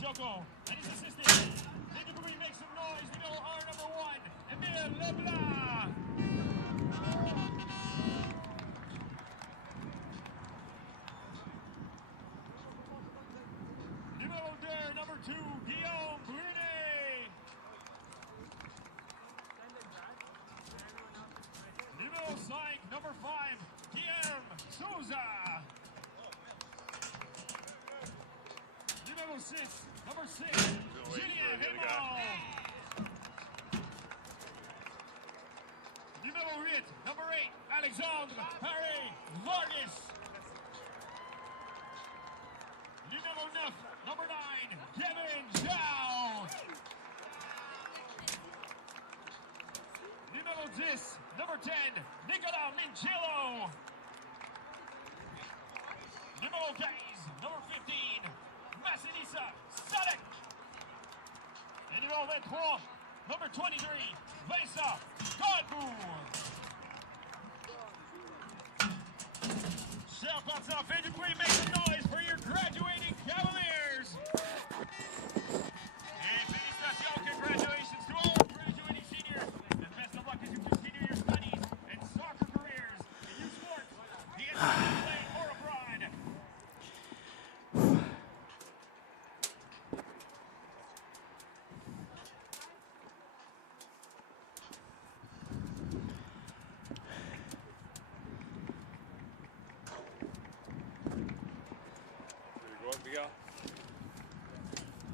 Diogo and his assistant. Make the movie make some noise. We know our number one, Emile Leblanc. Numéro 2, number 2, Guillaume Brunet. Numéro 5, number 5, Guillaume Souza. Numéro 6, number 6, Julien Raymond. Numéro 8, number 8, Alexandre Harry Vargas. Numéro 9, number 9, Kevin Zhao. Numéro 10, number 10, Nicolas Minchillo. Numéro 15, number 15, Massilissa Sadek. Et numéro 23, number 23, Vincent Godbout. Chers partisans, faites du bruit, make some noise for your graduating Cavaliers. And félicitations, congratulations to all graduating seniors. And best of luck as you continue your studies and soccer careers in your sports, be it play or abroad.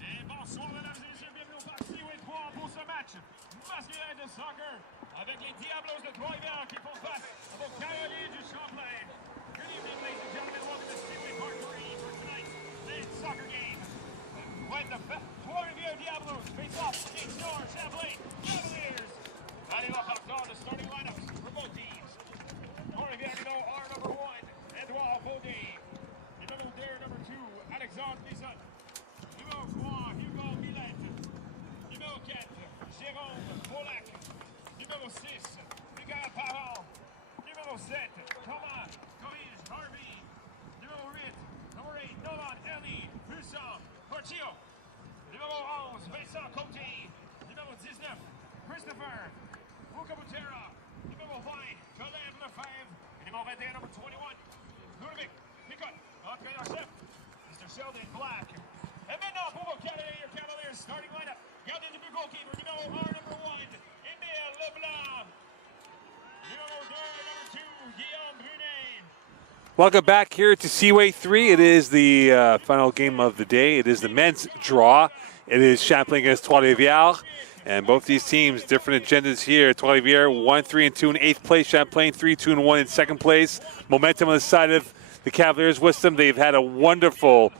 Et bonsoir mesdames et messieurs, bienvenue au parc Seaway 3 pour ce match masculin de soccer avec les Diablos de Trois-Rivières qui font face aux Cavaliers du Champlain. Good evening ladies and gentlemen, welcome to Seaway Park 3 for tonight's men's soccer game. When the Trois-Rivières Diablos face off against your Champlain Cavaliers. Allez voir encore the starting lineups for both teams. Trois-Rivières numéro 1, number 1, Edouard Baudet. Numéro 2, number 2, Alexandre Bisson. Numéro 3, Hugo Millet. Numéro 4, Jérôme Polak. Numéro 6, Miguel Parral. Numéro 7, Thomas Corrige Harvey. Numéro 8, number 8, Nolan Eli Busson Portillo. Numéro 11, Vincent Côté. Numéro 19, Christopher Bukabutera. Numéro 20, Caleb Lefebvre. Et numéro 21, number 21, Ludovic Picot. Entraîneur-chef, Mr. Sheldon Black. Et maintenant, pour vos Cavaliers starting lineup, gardien du but goalkeeper, numéro 1, number 1, Emile Leblanc. Numéro 2, number 2, Guillaume Brunet. Welcome back here to Seaway 3. It is the final game of the day. It is the men's draw. It is Champlain against Trois-Rivières. And both these teams, different agendas here. Trois-Rivières 1-3-2 in 8th place. Champlain 3-2-1 in 2nd place. Momentum on the side of the Cavaliers with them. They've had a wonderful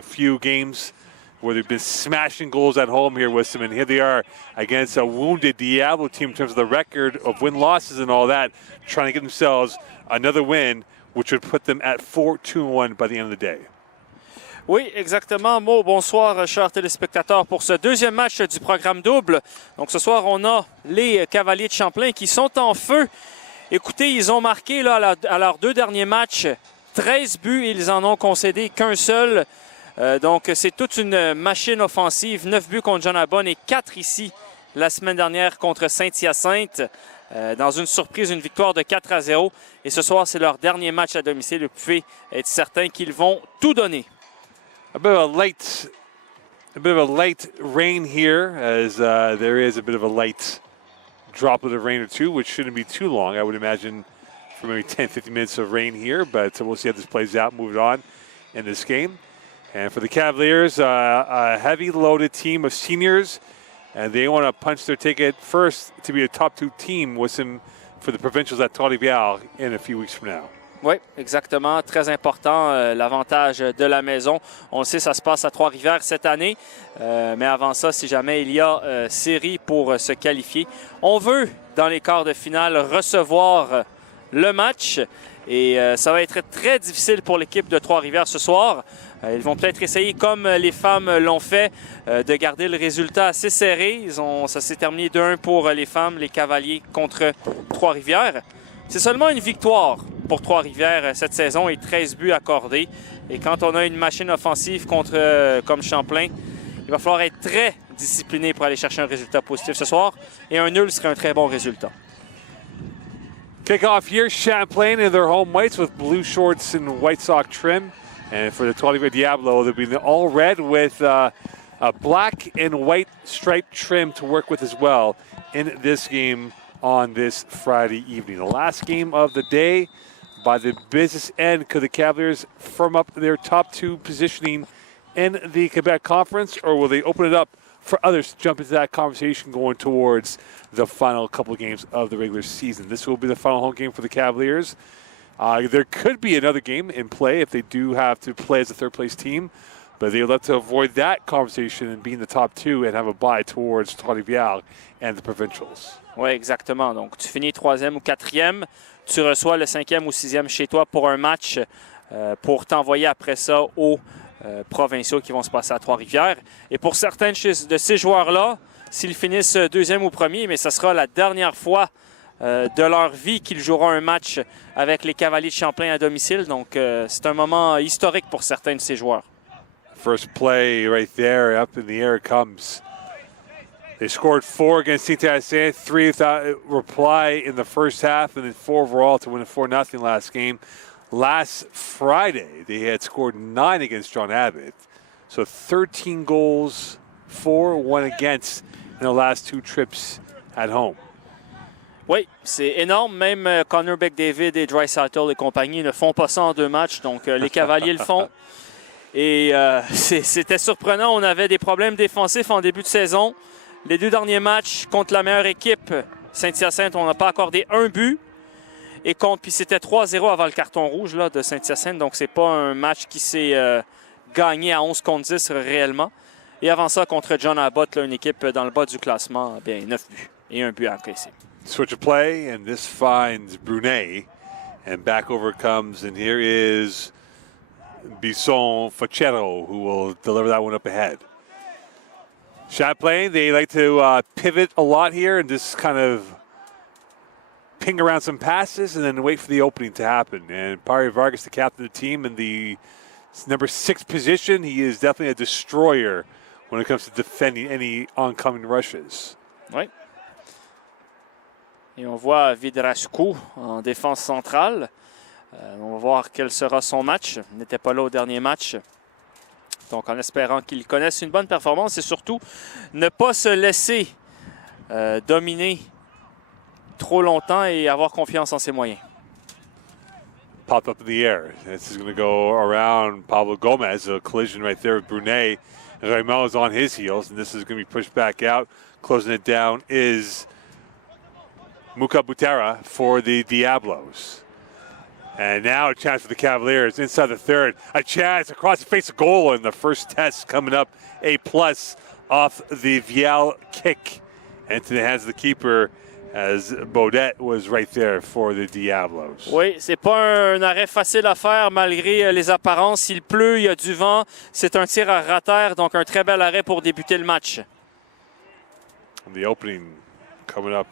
few games where they've been smashing goals at home here with them. And here they are against a wounded Diablo team in terms of the record of win-losses and all that, trying to get themselves another win, which would put them at 4-2-1 by the end of the day. Oui, exactement. Mo, bonsoir, chers téléspectateurs, pour ce deuxième match du programme double. Donc, ce soir, on a les Cavaliers de Champlain qui sont en feu. Écoutez, ils ont marqué là, à leurs 2 derniers matchs 13 buts. Ils en ont concédé qu'un seul. Donc, c'est toute une machine offensive. 9 buts contre Jonabon et 4 ici la semaine dernière contre Saint-Hyacinthe. Dans une surprise, une victoire de 4-0. Et ce soir, c'est leur dernier match à domicile. Vous pouvez être certain qu'ils vont tout donner. A bit of a light rain here, as there is a bit of a light droplet of rain or two, which shouldn't be too long. I would imagine for maybe 10-15 minutes of rain here, but we'll see how this plays out, move on in this game. And for the Cavaliers, a heavy loaded team of seniors, and they want to punch their ticket first to be a top 2 team with them for the provincials at Trois-Rivières in a few weeks from now. Oui, exactement. Très important, l'avantage de la maison. On le sait, ça se passe à Trois-Rivières cette année. Mais avant ça, si jamais il y a série pour se qualifier, on veut, dans les quarts de finale, recevoir le match. Et ça va être très difficile pour l'équipe de Trois-Rivières ce soir. Ils vont peut-être essayer, comme les femmes l'ont fait, de garder le résultat assez serré. Ça s'est terminé 2-1 pour les femmes, les Cavaliers contre Trois-Rivières. C'est seulement une victoire pour Trois-Rivières cette saison et 13 buts accordés. Et quand on a une machine offensive comme Champlain, il va falloir être très discipliné pour aller chercher un résultat positif ce soir. Et un nul serait un très bon résultat. Kickoff here, Champlain in their home whites with blue shorts and white sock trim. And for the Trois-Rivières Diablo, they'll be all red with a black and white striped trim to work with as well in this game on this Friday evening. The last game of the day. By the business end, could the Cavaliers firm up their top two positioning in the Quebec Conference, or will they open it up for others to jump into that conversation going towards the final couple of games of the regular season? This will be the final home game for the Cavaliers. There could be another game in play if they do have to play as a third-place team, but they would love to avoid that conversation and be in the top two and have a bye towards Trois-Rivières and the provincials. Oui, exactement. Donc, tu finis 3e ou 4e, tu reçois le 5e ou 6e chez toi pour un match pour t'envoyer après ça aux provinciaux qui vont se passer à Trois-Rivières. Et pour certains de ces joueurs-là, s'ils finissent 2e ou 1er, mais ce sera la dernière fois de leur vie qu'ils joueront un match avec les Cavaliers de Champlain à domicile. Donc, c'est un moment historique pour certains de ces joueurs. First play right there, up in the air it comes. They scored 4 against Saint-Hyacinthe, 3 without reply in the first half, and then 4 overall to win a 4-0 last game. Last Friday, they had scored 9 against John Abbott. So 13 goals, 4, 1 against in the last 2 trips at home. Oui, c'est énorme. Même Connor McDavid et Draisaitl et compagnie ne font pas ça en 2 matchs. Donc, les Cavaliers le font. Et c'était surprenant. On avait des problèmes défensifs en début de saison. Les 2 derniers matchs contre la meilleure équipe, Saint-Hyacinthe, on n'a pas accordé un but. Et puis c'était 3-0 avant le carton rouge là, de Saint-Hyacinthe. Donc, c'est pas un match qui s'est gagné à 11 contre 10 réellement. Et avant ça, contre John Abbott, là, une équipe dans le bas du classement, bien 9 buts et 1 but encaissé. Switch of play, and this finds Brunet. And back over comes, and here is Bisson Facero, who will deliver that one up ahead. Champlain, they like to pivot a lot here and just kind of ping around some passes and then wait for the opening to happen. And Pari Vargas, the captain of the team, in the number 6 position, he is definitely a destroyer when it comes to defending any oncoming rushes. Oui. Et on voit Vidrascu en défense centrale. On va voir quel sera son match. Il n'était pas là au dernier match. Donc, en espérant qu'il connaisse une bonne performance et surtout ne pas se laisser dominer trop longtemps et avoir confiance en ses moyens. Popped up in the air. This is going to go around Pablo Gomez. A collision right there with Brunet. Raymond is on his heels, and this is going to be pushed back out. Closing it down is Muka Butera for the Diablos. And now a chance for the Cavaliers inside the third. A chance across the face of goal in the first test coming up. A+ off the Vial kick into the hands of the keeper as Baudet was right there for the Diablos. Oui, c'est pas un arrêt facile à faire malgré les apparences. Il pleut, il y a du vent. C'est un tir à rater, donc un très bel arrêt pour débuter le match. And the opening coming up.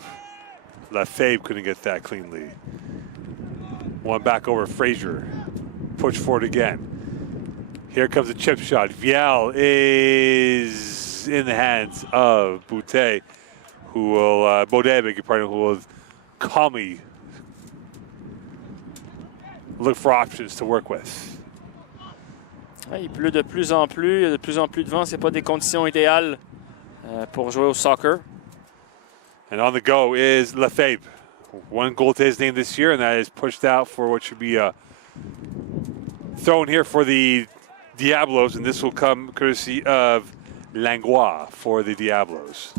Lefebvre couldn't get that cleanly. One back over Frazier. Push forward again. Here comes the chip shot. Vial is in the hands of Boutet, who will, Baudet, beg your pardon, who will calmly look for options to work with. Ouais, il pleut de plus en plus. Il y a de plus en plus de vent. Ce n'est pas des conditions idéales pour jouer au soccer. And on the go is Lefebvre. 1 goal to his name this year, and that is pushed out for what should be a thrown here for the Diablos, and this will come courtesy of Langlois for the Diablos.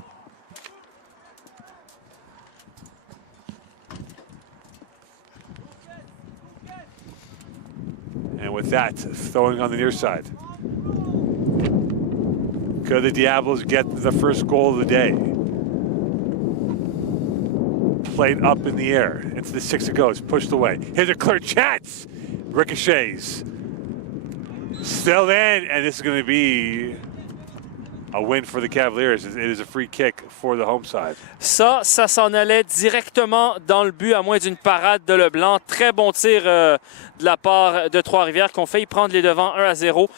And with that, throwing on the near side. Could the Diablos get the first goal of the day? Played up in the air. Into the 6 it goes. Pushed away. Here's a clear chance. Ricochets. Still in. And this is going to be a win for the Cavaliers. It is a free kick for the home side. Ça s'en allait directement dans le but, à moins d'une parade de Leblanc. Très bon tir de la part de Trois-Rivières qui ont failli prendre les devants 1-0.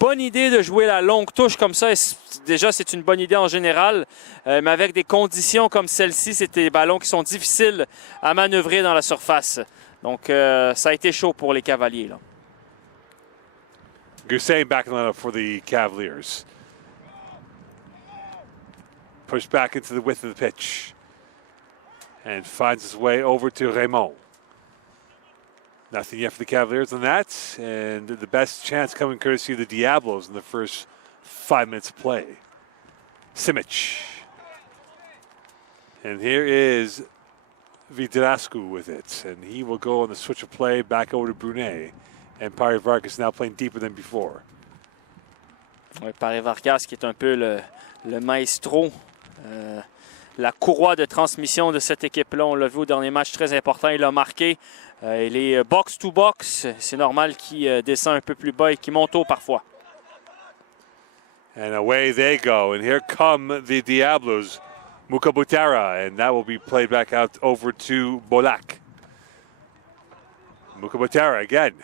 Bonne idée de jouer la longue touche comme ça. Déjà, c'est une bonne idée en général, mais avec des conditions comme celle-ci, c'est des ballons qui sont difficiles à manœuvrer dans la surface. Donc, ça a été chaud pour les Cavaliers, là. Goussain back in the lineup for the Cavaliers. Pushed back into the width of the pitch. And finds his way over to Raymond. Nothing yet for the Cavaliers on that. And the best chance coming courtesy of the Diablos in the first 5 minutes of play. Simic. And here is Vidrascu with it. And he will go on the switch of play back over to Brunet. And Pari Vargas now playing deeper than before. Oui, Pari Vargas qui est un peu le maestro, la courroie de transmission de cette équipe-là. On l'a vu au dernier match, très important. Il a marqué. Il est box-to-box. C'est normal qu'il descend un peu plus bas et qu'il monte haut parfois. And away they go. And here come the Diablos. Mukabutara. And that will be played back out over to Bolak. Mukabutara again.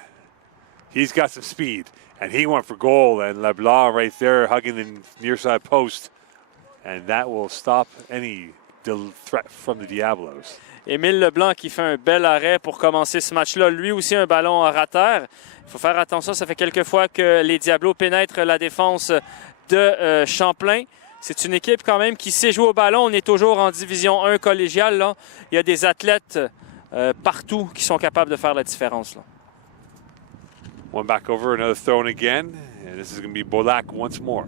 He's got some speed. And he went for goal. And LeBlanc right there hugging the near side post. And that will stop any threat from the Diablos. Émile Leblanc qui fait un bel arrêt pour commencer ce match-là. Lui aussi, un ballon à terre. Il faut faire attention, ça fait quelques fois que les Diablos pénètrent la défense de Champlain. C'est une équipe quand même qui sait jouer au ballon. On est toujours en division 1 collégiale, là. Il y a des athlètes partout qui sont capables de faire la différence, là. One back over, another throw in again. And this is going to be Bolak once more.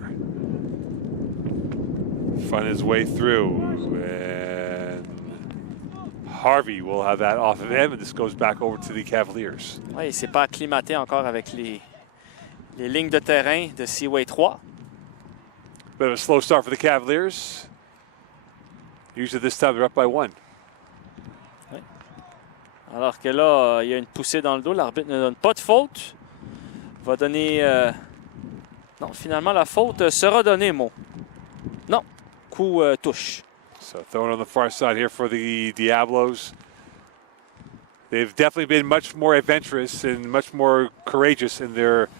Find his way through. And Harvey will have that off of him. And this goes back over to the Cavaliers. Oui, il ne s'est pas acclimaté encore avec les lignes de terrain de Seaway 3. Bit of a slow start for the Cavaliers. Usually this time they're up by 1. Oui. Alors que là, il y a une poussée dans le dos. L'arbitre ne donne pas de faute. Va donner... Non, finalement, la faute sera donnée, Mo. Non, coup touche. So throwing on the far side here for the Diablos. They've definitely been much more adventurous and much more courageous in their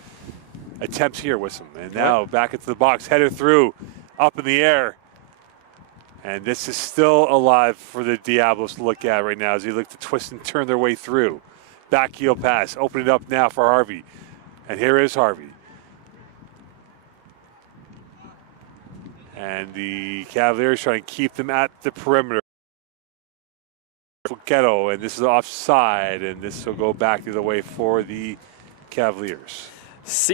attempts here with them. And now back into the box, headed through, up in the air. And this is still alive for the Diablos to look at right now as they look to twist and turn their way through. Back heel pass, open it up now for Harvey. And here is Harvey. And the Cavaliers trying to keep them at the perimeter. Ghetto, and this is offside, and this will go back the other way for the Cavaliers.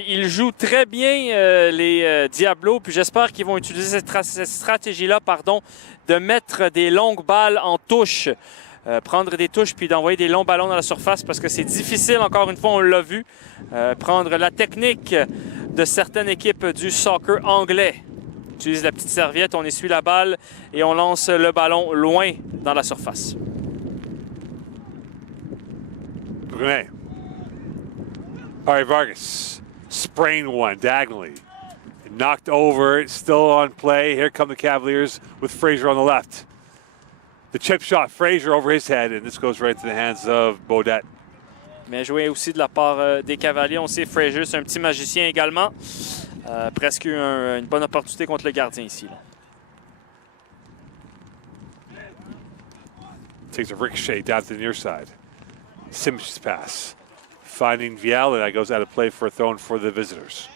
Ils jouent très bien les Diablos, puis j'espère qu'ils vont utiliser cette stratégie-là, de mettre des longues balles en touche, prendre des touches puis d'envoyer des longs ballons dans la surface parce que c'est difficile, encore une fois, on l'a vu, prendre la technique de certaines équipes du soccer anglais. On utilise la petite serviette, on essuie la balle et on lance le ballon loin dans la surface. Brunet. Pari Vargas. Sprained one diagonally. Knocked over, still on play. Here come the Cavaliers with Fraser on the left. The chip shot, Fraser over his head, and this goes right to the hands of Baudette. Bien joué aussi de la part des Cavaliers. On sait Fraser, c'est un petit magicien également. Presque une bonne opportunité contre le gardien ici, là. Takes a ricochet down to the near side. Simic's pass. Finding Vial, and that goes out of play for a throw for the visitors.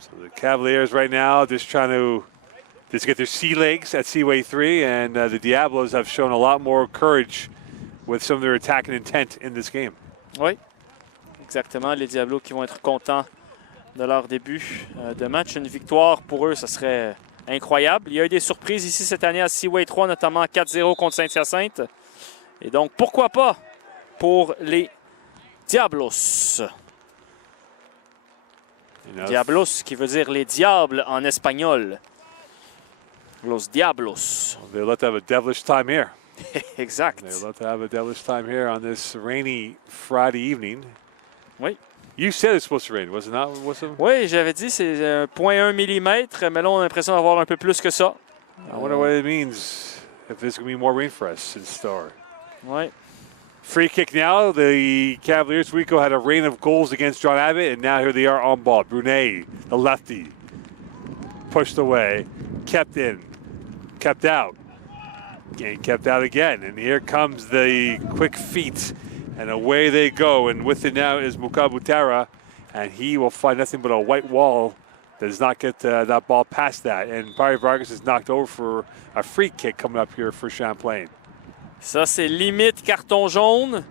So the Cavaliers right now just trying to get their sea legs at Seaway 3, and the Diablos have shown a lot more courage with some of their attacking intent in this game. Oui, exactement. Les Diablos qui vont être contents de leur début de match. Une victoire pour eux, ça serait incroyable. Il y a eu des surprises ici cette année à Seaway 3, notamment 4-0 contre Saint-Hyacinthe. Et donc, pourquoi pas pour les Diablos. Diablos qui veut dire les diables en espagnol. Los Diablos. They let to have a devilish time here. Exact. They let to have a devilish time here on this rainy Friday evening. Oui. You said it's supposed to rain, was it not? Oui, j'avais dit c'est 0.1 mm, mais là, on a l'impression d'avoir un peu plus que ça. I wonder what it means, if there's going to be more rain for us in Star. Oui. Free kick now. The Cavaliers, Rico, had a rain of goals against John Abbott, and now here they are on ball. Brunet, the lefty, pushed away, kept in, kept out, and kept out again. And here comes the quick feet, and away they go. And with it now is Mukabutera, and he will find nothing but a white wall. Does not get that ball past that. And Barry Vargas is knocked over for a free kick coming up here for Champlain. Ça, c'est limite carton jaune.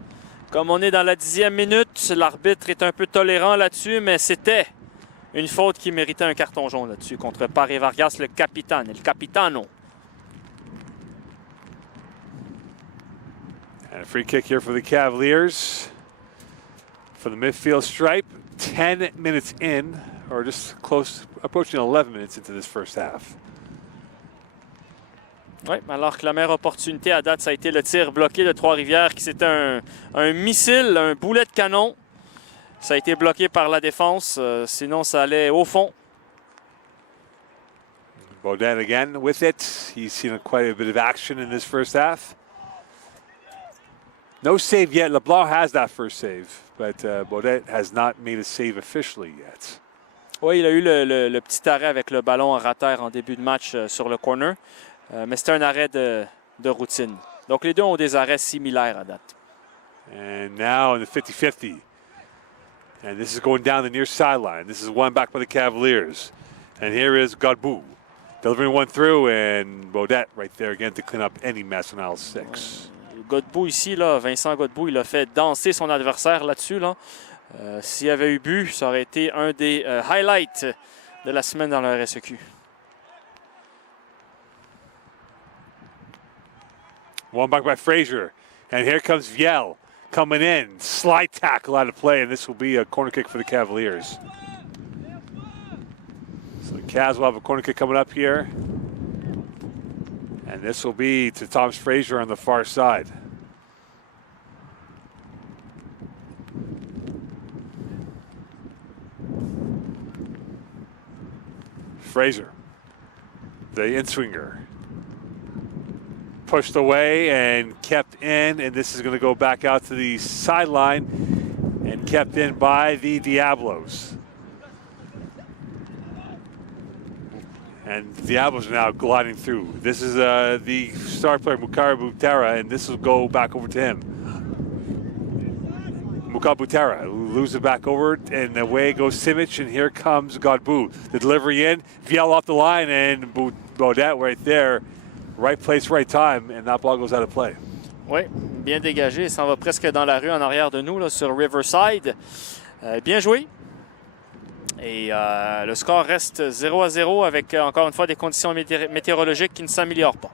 Comme on est dans la 10e minute, l'arbitre est un peu tolérant là-dessus, mais c'était une faute qui méritait un carton jaune là-dessus contre Barry Vargas, le capitaine, le capitano. And a free kick here for the Cavaliers. For the midfield stripe, 10 minutes in, or just close, approaching 11 minutes into this first half. Oui, alors que la meilleure opportunité à date, ça a été le tir bloqué de Trois-Rivières, qui c'était un missile, un boulet de canon. Ça a été bloqué par la défense, sinon ça allait au fond. Baudin again with it. He's seen quite a bit of action in this first half. No save yet. LeBlanc has that first save, but Baudin has not made a save officially yet. Oui, il a eu le petit arrêt avec le ballon à terre en début de match sur le corner. Mais c'était un arrêt de routine. Donc, les deux ont des arrêts similaires à date. And now in the 50-50. And this is going down the near sideline. This is one back by the Cavaliers. And here is Godbout delivering one through, and Baudette right there again to clean up any mess on aisle 6. Godbout ici, là, Vincent Godbout, il a fait danser son adversaire là-dessus. Là. S'il y avait eu but, ça aurait été un des highlights de la semaine dans le RSEQ. One back by Frazier. And here comes Viel coming in. Slide tackle out of play, and this will be a corner kick for the Cavaliers. So the Cavs will have a corner kick coming up here. And this will be to Thomas Frazier on the far side. Frazier, the in-swinger. Pushed away and kept in, and this is going to go back out to the sideline and kept in by the Diablos. And the Diablos are now gliding through. This is the star player Mukabutera, and this will go back over to him. Mukabutera loses it back over, and away goes Simic, and here comes Godbout. The delivery in, Viel off the line, and Baudette right there. Right place, right time, and that ball goes out of play. Oui, bien dégagé. Il s'en va presque dans la rue en arrière de nous, là, sur Riverside. Bien joué. Et le score reste 0-0 avec, encore une fois, des conditions météorologiques qui ne s'améliorent pas.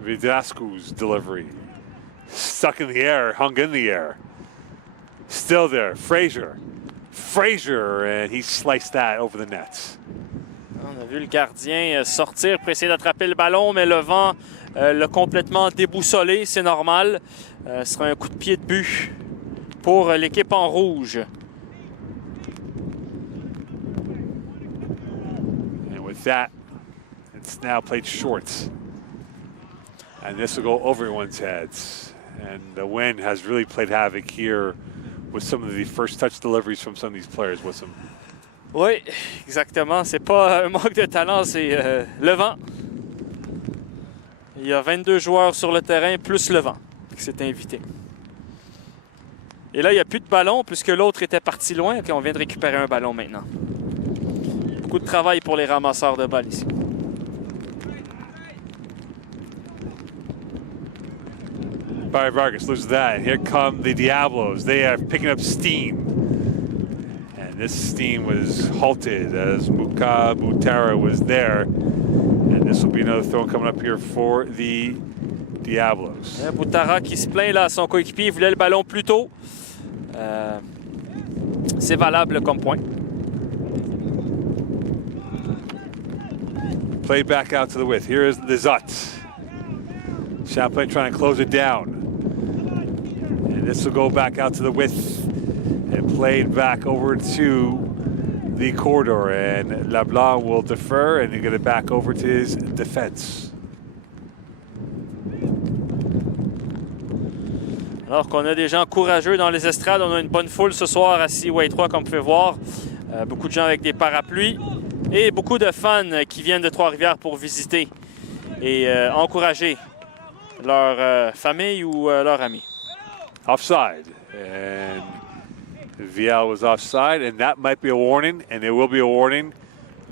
Vidascu's delivery. Stuck in the air, hung in the air. Still there, Frazier, and he sliced that over the net. On a vu le gardien sortir pour essayer d'attraper le ballon, mais le vent l'a complètement déboussolé, c'est normal. Ce sera un coup de pied de but pour l'équipe en rouge. And with that, it's now played short. And this will go over everyone's heads. And the wind has really played havoc here with some of the first touch deliveries from some of these players with them. Oui, exactement. C'est pas un manque de talent, c'est le vent. Il y a 22 joueurs sur le terrain, plus le vent qui s'est invité. Et là, il n'y a plus de ballon puisque l'autre était parti loin. Et on vient de récupérer un ballon maintenant. Beaucoup de travail pour les ramasseurs de balles ici. Barry Vargas loses that. And here come the Diablos. They are picking up steam. And this steam was halted as Mukabutera was there. And this will be another throw coming up here for the Diablos. Boutara qui se plaint là à son coéquipier. Il voulait le ballon plus tôt. C'est valable comme point. Played back out to the width. Here is Lizotte. Champlain trying to close it down. And this will go back out to the width and played back over to the corridor. And LeBlanc will defer and get it back over to his defense. Alors qu'on a des gens courageux dans les estrades, on a une bonne foule ce soir à Seaway 3, comme vous pouvez voir. Beaucoup de gens avec des parapluies et beaucoup de fans qui viennent de Trois-Rivières pour visiter et encourager leur famille ou leurs amis. Offside. And Vial was offside, and that might be a warning, and there will be a warning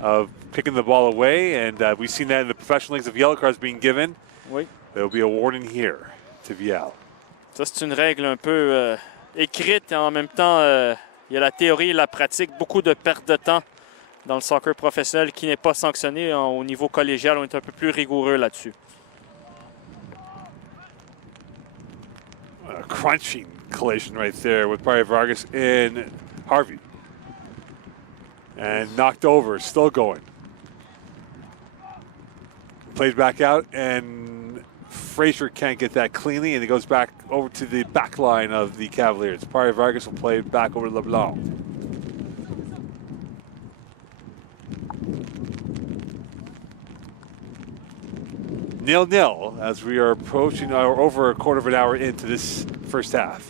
of picking the ball away. And we've seen that in the professional leagues of yellow cards being given. Oui. There will be a warning here to Vial. Ça, c'est une règle un peu écrite et en même temps, il y a la théorie et la pratique. Beaucoup de pertes de temps dans le soccer professionnel qui n'est pas sanctionné. Au niveau collégial, on est un peu plus rigoureux là-dessus. A crunching collision right there with Barry Vargas and Harvey. And knocked over, still going. Plays back out, and Frazier can't get that cleanly, and it goes back over to the back line of the Cavaliers. Barry Vargas will play it back over to LeBlanc. Nil-nil as we are approaching over a quarter of an hour into this first half.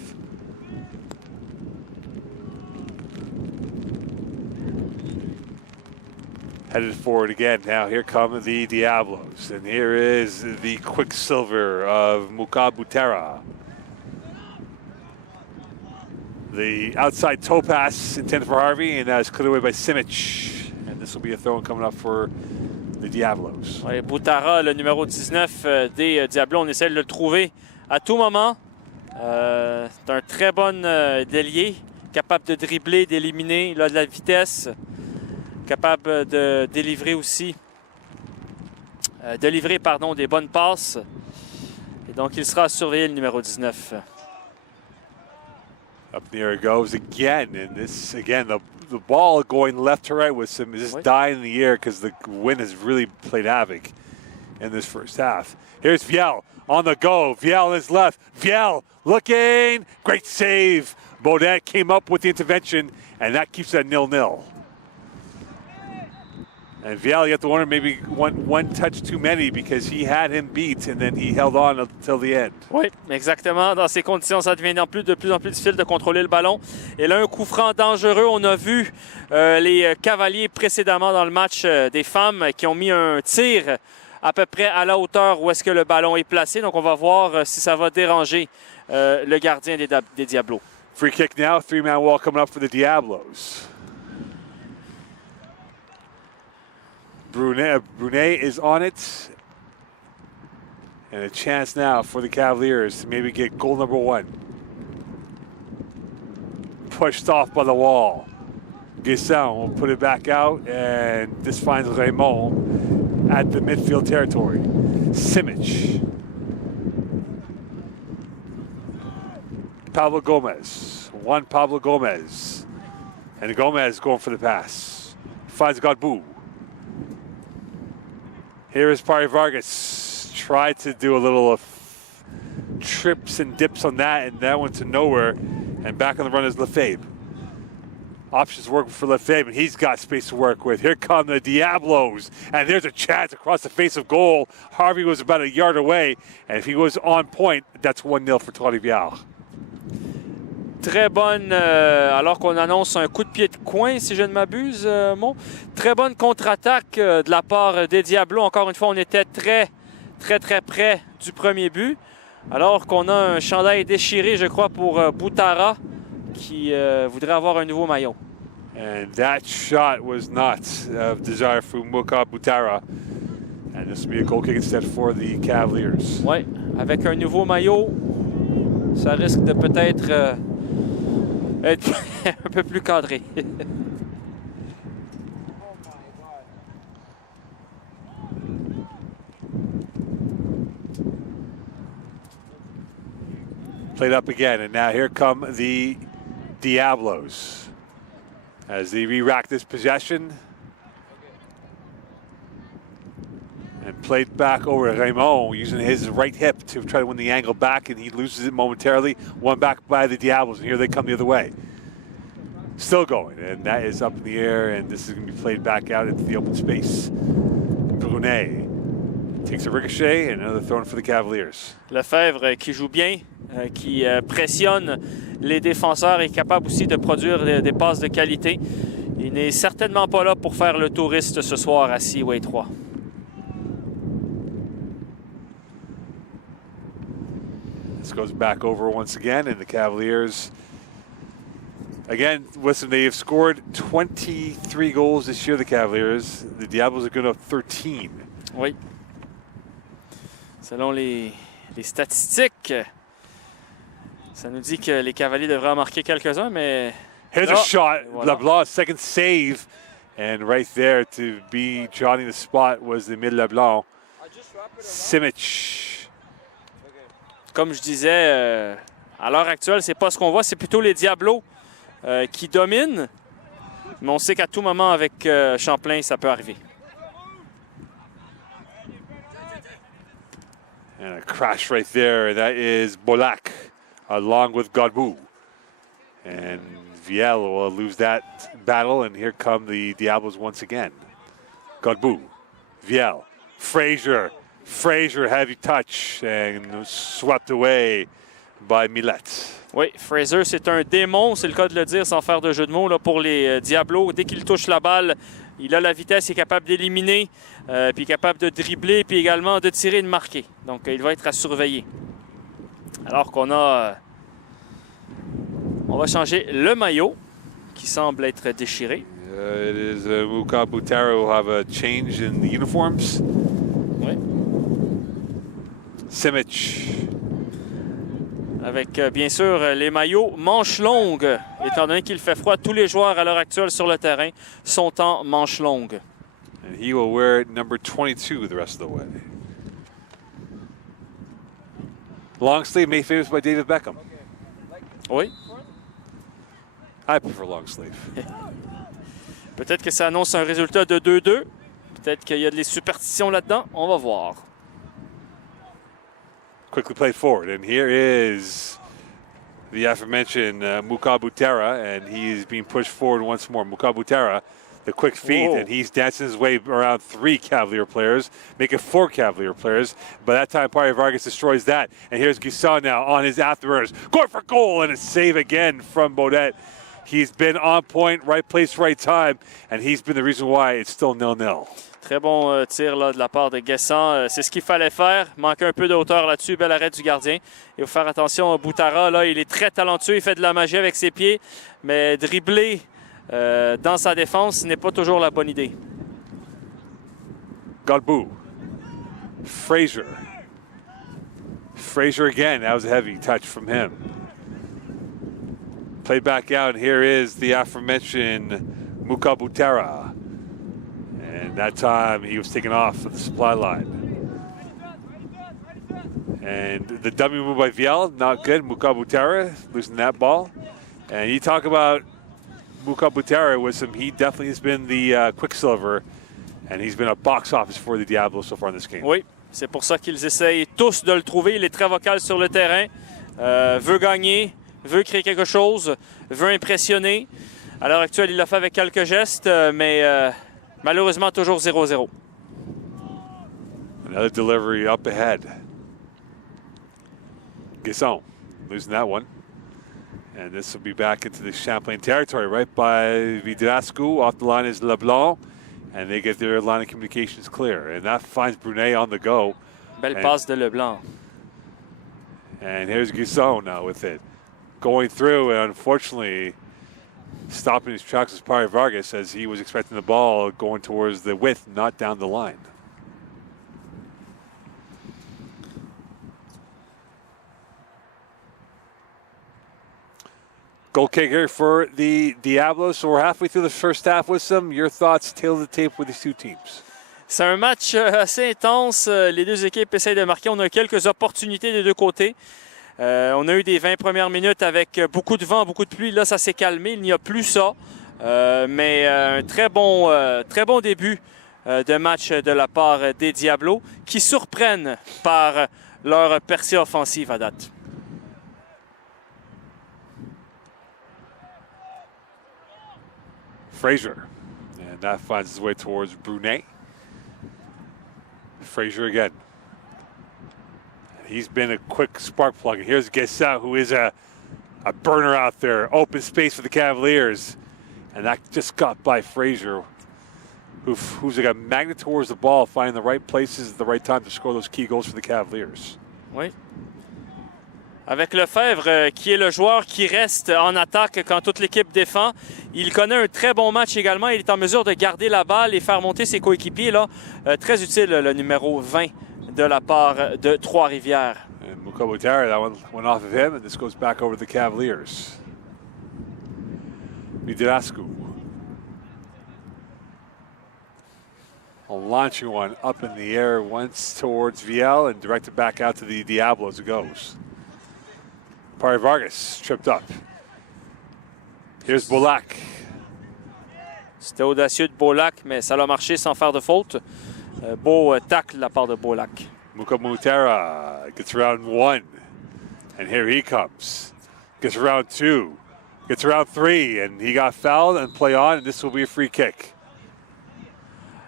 Headed forward again. Now here come the Diablos, and here is the Quicksilver of Muka Butera. The outside toe pass intended for Harvey, and that's cleared away by Simic. And this will be a throw coming up for the Diablos. Ouais, Butera, le numéro 19 des Diablos, on essaie de le trouver à tout moment. C'est un très bon délié, capable de dribbler, d'éliminer, il a de la vitesse, capable de délivrer aussi, des bonnes passes. Et donc il sera à surveiller, le numéro 19. Up there it goes again, and this again the ball going left to right with some just die in the air because the wind has really played havoc in this first half. Here's Viel on the go. Viel is left. Viel looking, great save. Baudet came up with the intervention, and that keeps that 0-0. And Viel, you have to wonder, maybe one touch too many because he had him beat and then he held on until the end. Oui, exactement. Dans ces conditions, ça devient de plus en plus difficile de contrôler le ballon. Et là, un coup franc dangereux. On a vu les Cavaliers précédemment dans le match des femmes qui ont mis un tir à peu près à la hauteur où est-ce que le ballon est placé. Donc, on va voir si ça va déranger le gardien des Diablos. Free kick now, three-man wall coming up for the Diablos. Brunet is on it. And a chance now for the Cavaliers to maybe get goal number 1. Pushed off by the wall. Guesson will put it back out, and this finds Raymond at the midfield territory. Simic. Pablo Gomez. Juan Pablo Gomez. And Gomez going for the pass. Finds Godbout. Here is Pari Vargas. Tried to do a little trips and dips on that, and that went to nowhere. And back on the run is Lefebvre. Options working for Lefebvre, and he's got space to work with. Here come the Diablos, and there's a chance across the face of goal. Harvey was about a yard away, and if he was on point, that's 1-0 for Trois-Rivières. Très bonne, alors qu'on annonce un coup de pied de coin, si je ne m'abuse, Mon. Très bonne contre-attaque de la part des Diablos. Encore une fois, on était très près du premier but. Alors qu'on a un chandail déchiré, je crois, pour Boutara, qui voudrait avoir un nouveau maillot. And that shot was not of desire for Muka Boutara. And this will be a goal kick instead for the Cavaliers. Oui, avec un nouveau maillot, ça risque de peut-être être un peu plus cadré. Played up again, and now here come the Diablos as they re-rack this possession and played back over to Raymond, using his right hip to try to win the angle back, and he loses it momentarily. One back by the Diablos, and here they come the other way. Still going, and that is up in the air, and this is going to be played back out into the open space. Brunet takes a ricochet, and another throw for the Cavaliers. Lefebvre qui joue bien, qui pressionne les défenseurs, est capable aussi de produire des passes de qualité. Il n'est certainement pas là pour faire le touriste ce soir à Seaway 3. This goes back over once again, and the Cavaliers, again, listen, they have scored 23 goals this year, the Cavaliers. The Diablos are good at 13. Oui. Selon les statistiques, ça nous dit que les Cavaliers devraient en marquer quelques-uns, mais... Here's a shot. Voilà. LeBlanc, second save. And right there to be jotting the spot was Emile LeBlanc. Simic. Comme je disais, à l'heure actuelle, c'est pas ce qu'on voit, c'est plutôt les Diablos qui dominent. Mais on sait qu'à tout moment, avec Champlain, ça peut arriver. And a crash right there. That is Bolak along with Godbout. And Viel will lose that battle, and here come the Diablos once again. Godbout, Viel, Frazier, heavy touch, and swept away by Millet. Oui, Fraser, c'est un démon, c'est le cas de le dire sans faire de jeu de mots là, pour les Diablos. Dès qu'il touche la balle, il a la vitesse, il est capable d'éliminer, puis capable de dribbler, puis également de tirer et de marquer. Donc, il va être à surveiller. Alors qu'on a... on va changer le maillot, qui semble être déchiré. It is Muka Butera will have a change in the uniforms. Oui. Simic. Avec, bien sûr, les maillots manches longues. Étant donné qu'il fait froid, tous les joueurs à l'heure actuelle sur le terrain sont en manches longues. And he will wear number 22 the rest of the way. Long sleeve made famous by David Beckham. Oui. I prefer long sleeve. Peut-être que ça annonce un résultat de 2-2. Peut-être qu'il y a des superstitions là-dedans. On va voir. Quickly played forward, and here is the aforementioned Muka Butera, and he is being pushed forward once more. Muka Butera, the quick feet, and he's dancing his way around 3 Cavalier players, making 4 Cavalier players. By that time, Pari Vargas destroys that, and here's Guisson now on his afterburners, going for goal, and a save again from Baudet. He's been on point, right place, right time, and he's been the reason why it's still 0-0. Très bon tir là, de la part de Guesson. C'est ce qu'il fallait faire. Manquer un peu de hauteur là-dessus. Bel arrêt du gardien. Il faut faire attention à Boutara. Là, il est très talentueux. Il fait de la magie avec ses pieds. Mais dribbler dans sa défense n'est pas toujours la bonne idée. Godbout. Frazier. Frazier again. That was a heavy touch from him. Played back out. And here is the aforementioned Muka Butera. And that time he was taken off of the supply line. And the dummy move by Viel, not good. Muka Butera losing that ball. And you talk about Muka Butera with some, he definitely has been the Quicksilver, and he's been a box office for the Diablos so far in this game. Oui, c'est pour ça qu'ils essayent tous de le trouver. Il est très vocal sur le terrain, veut gagner, veut créer quelque chose, veut impressionner. À l'heure actuelle, il l'a fait avec quelques gestes, mais malheureusement, toujours 0-0. Another delivery up ahead. Guisson losing that one. And this will be back into the Champlain territory, right by Vidrascu. Off the line is LeBlanc. And they get their line of communications clear. And that finds Brunet on the go. Belle passe de LeBlanc. And here's Guisson now with it. Going through, and unfortunately, stopping his tracks was Pari Vargas as he was expecting the ball going towards the width, not down the line. Goal kicker for the Diablos. So we're halfway through the first half with some. Your thoughts, tail of the tape with these two teams. C'est un match assez intense. Les deux équipes essayent de marquer. On a quelques opportunités des deux côtés. On a eu des 20 premières minutes avec beaucoup de vent, beaucoup de pluie. Là, ça s'est calmé. Il n'y a plus ça. Mais un très bon début de match de la part des Diablos qui surprennent par leur percée offensive à date. Frazier, and that finds his way towards Brunet. Frazier again. He's been a quick spark plug. And here's Gessa, who is a burner out there. Open space for the Cavaliers. And that just got by Frazier, who's like a magnet towards the ball, finding the right places at the right time to score those key goals for the Cavaliers. Oui. Avec Lefebvre, qui est le joueur qui reste en attaque quand toute l'équipe défend. Il connaît un très bon match également. Il est en mesure de garder la balle et faire monter ses coéquipiers. Là. Très utile, le numéro 20 de la part de Trois-Rivières. Mukobutara, that one went off of him, and this goes back over to the Cavaliers. Midrascu. A launching one up in the air once towards Viel and directed back out to the Diablos. It goes. Pari Vargas tripped up. Here's Bolak. C'était audacieux de Bolak, mais ça a marché sans faire de faute. Beau tacle de la part de Bolak. Mukobutara gets around one. And here he comes. Gets around two. Gets around three. And he got fouled and play on. And this will be a free kick.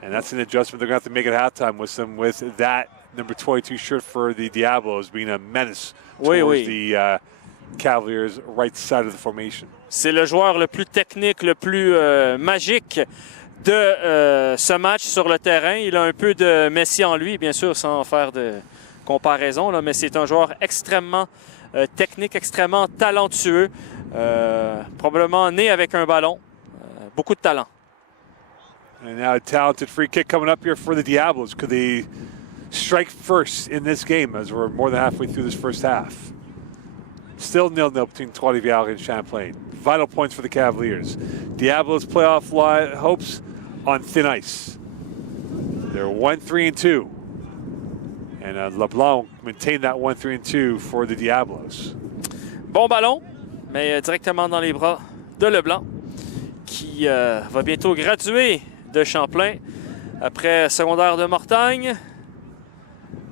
And that's an adjustment they're going to have to make at halftime with that number 22 shirt for the Diablos being a menace towards the Cavaliers' right side of the formation. C'est le joueur le plus technique, le plus magique de ce match sur le terrain. Il a un peu de Messi en lui, bien sûr, sans faire de comparaison, là, mais c'est un joueur extrêmement technique, extrêmement talentueux, probablement né avec un ballon, beaucoup de talent. And now a talented free kick coming up here for the Diablos. Could they strike first in this game as we're more than halfway through this first half? Still 0-0 between Trois-Rivières and Champlain. Vital points for the Cavaliers. Diablos playoff hopes on thin ice. They're 1-3-2. And LeBlanc maintained that 1-3-2 for the Diablos. Bon ballon, mais directement dans les bras de Leblanc, qui va bientôt graduer de Champlain après secondaire de Mortagne.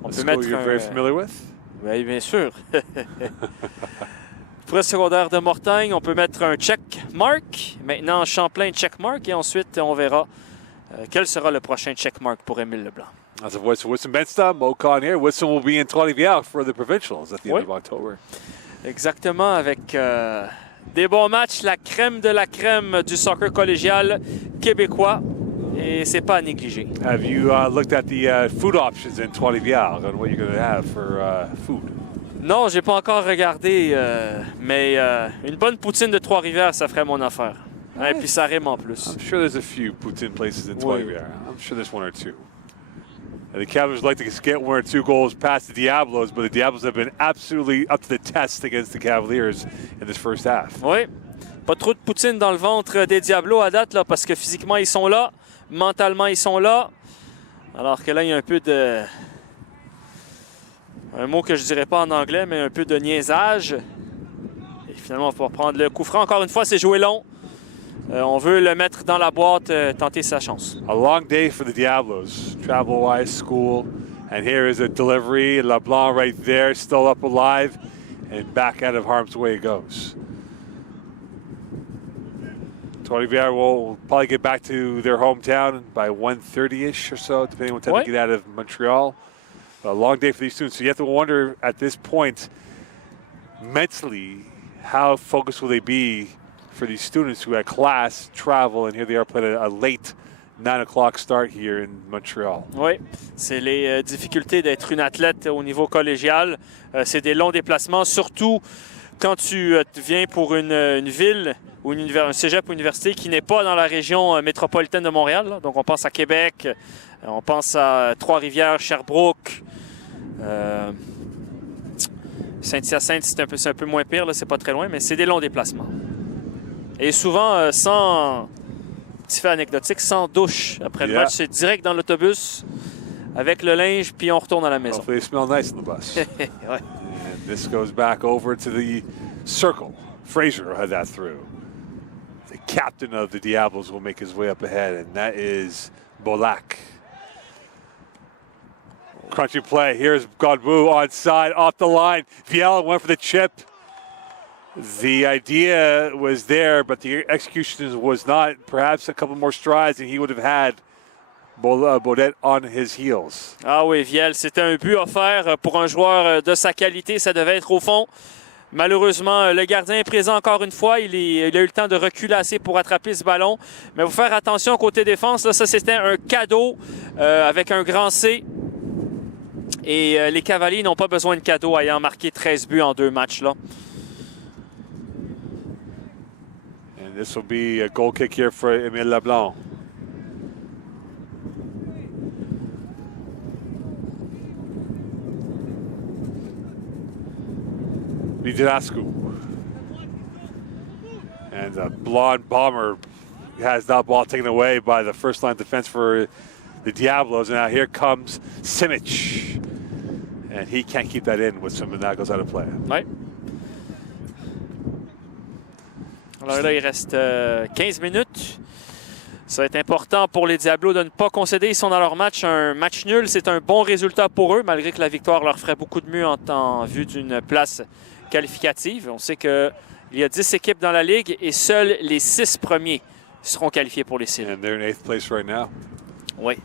On peut mettre you're very familiar with? Oui, bien sûr. Après secondaire de Mortagne, on peut mettre un check mark. Maintenant, Champlain check mark et ensuite on verra quel sera le prochain check mark pour Émile Leblanc. That's a voice of Wisdom Bensta. Mo Khan here. Wisdom will be in Trois-Rivières for the provincials at the end of October. Exactement, avec des bons matchs, la crème de la crème du soccer collégial québécois. Et c'est pas à négliger. Have you looked at the food options in Trois-Rivières and what you're going to have for food? Non, j'ai pas encore regardé, mais une bonne poutine de Trois-Rivières, ça ferait mon affaire. Et puis ça rime en plus. I'm sure there's a few poutine places in Trois-Rivières. I'm sure there's one or two. And the Cavaliers like to get one or two goals past the Diablos, but the Diablos have been absolutely up to the test against the Cavaliers in this first half. Oui, pas trop de poutine dans le ventre des Diablos à date, là, parce que physiquement, ils sont là. Mentalement, ils sont là. Alors que là, il y a un peu de... Un mot que je ne dirais pas en anglais, mais un peu de niaisage. Et finalement, on va prendre le coup franc. Encore une fois, c'est joué long. On veut le mettre dans la boîte, tenter sa chance. A long day for the Diablos. Travel-wise, school. And here is a delivery. LeBlanc right there, still up alive. And back out of harm's way it goes. Trois-Rivières will probably get back to their hometown by 1:30-ish or so, depending on what time they get out of Montreal. A long day for these students. So you have to wonder at this point, mentally, how focused will they be for these students who had class, travel, and here they are playing a late 9 o'clock start here in Montreal. Oui, c'est les difficultés d'être une athlète au niveau collégial. C'est des longs déplacements, surtout quand tu viens pour une ville ou un cégep ou université qui n'est pas dans la région métropolitaine de Montréal. Là. Donc on pense à Québec, on pense à Trois-Rivières, Sherbrooke, Saint-Hyacinthe, c'est un peu moins pire, c'est pas très loin, mais c'est des longs déplacements. Et souvent, sans, petit fait anecdotique, sans douche. Après le match, c'est direct dans l'autobus avec le linge, puis on retourne à la maison. Hopefully they smell nice in the bus. Ouais. And this goes back over to the circle. Frazier had that through. The captain of the Diablos will make his way up ahead, and that is Bolak. Crunchy play. Here's Godbout onside, off the line. Viel went for the chip. The idea was there, but the execution was not. Perhaps a couple more strides, and he would have had Baudette on his heels. Ah oui, Viel, c'était un but offert pour un joueur de sa qualité. Ça devait être au fond. Malheureusement, le gardien est présent encore une fois. Il a eu le temps de reculer assez pour attraper ce ballon. Mais il faut faire attention côté défense. Là, ça, c'était un cadeau avec un grand C. Et les Cavaliers n'ont pas besoin de cadeau ayant marqué 13 buts en 2 matchs. Là. And this will be a goal kick here for Émile Leblanc. Vidascu. And the blonde bomber has that ball taken away by the first line defense for the Diablos. And now here comes Simic. And he can't keep that in with something that goes out of play. Ouais. Alors là, il reste 15 minutes. Ça va être important pour les Diablos de ne pas concéder. Ils sont dans leur match. Un match nul, c'est un bon résultat pour eux, malgré que la victoire leur ferait beaucoup de mieux en vue d'une place qualificative. On sait qu'il y a 10 équipes dans la Ligue et seuls les 6 premiers seront qualifiés pour les séries. And they're in 8th place right now. Oui.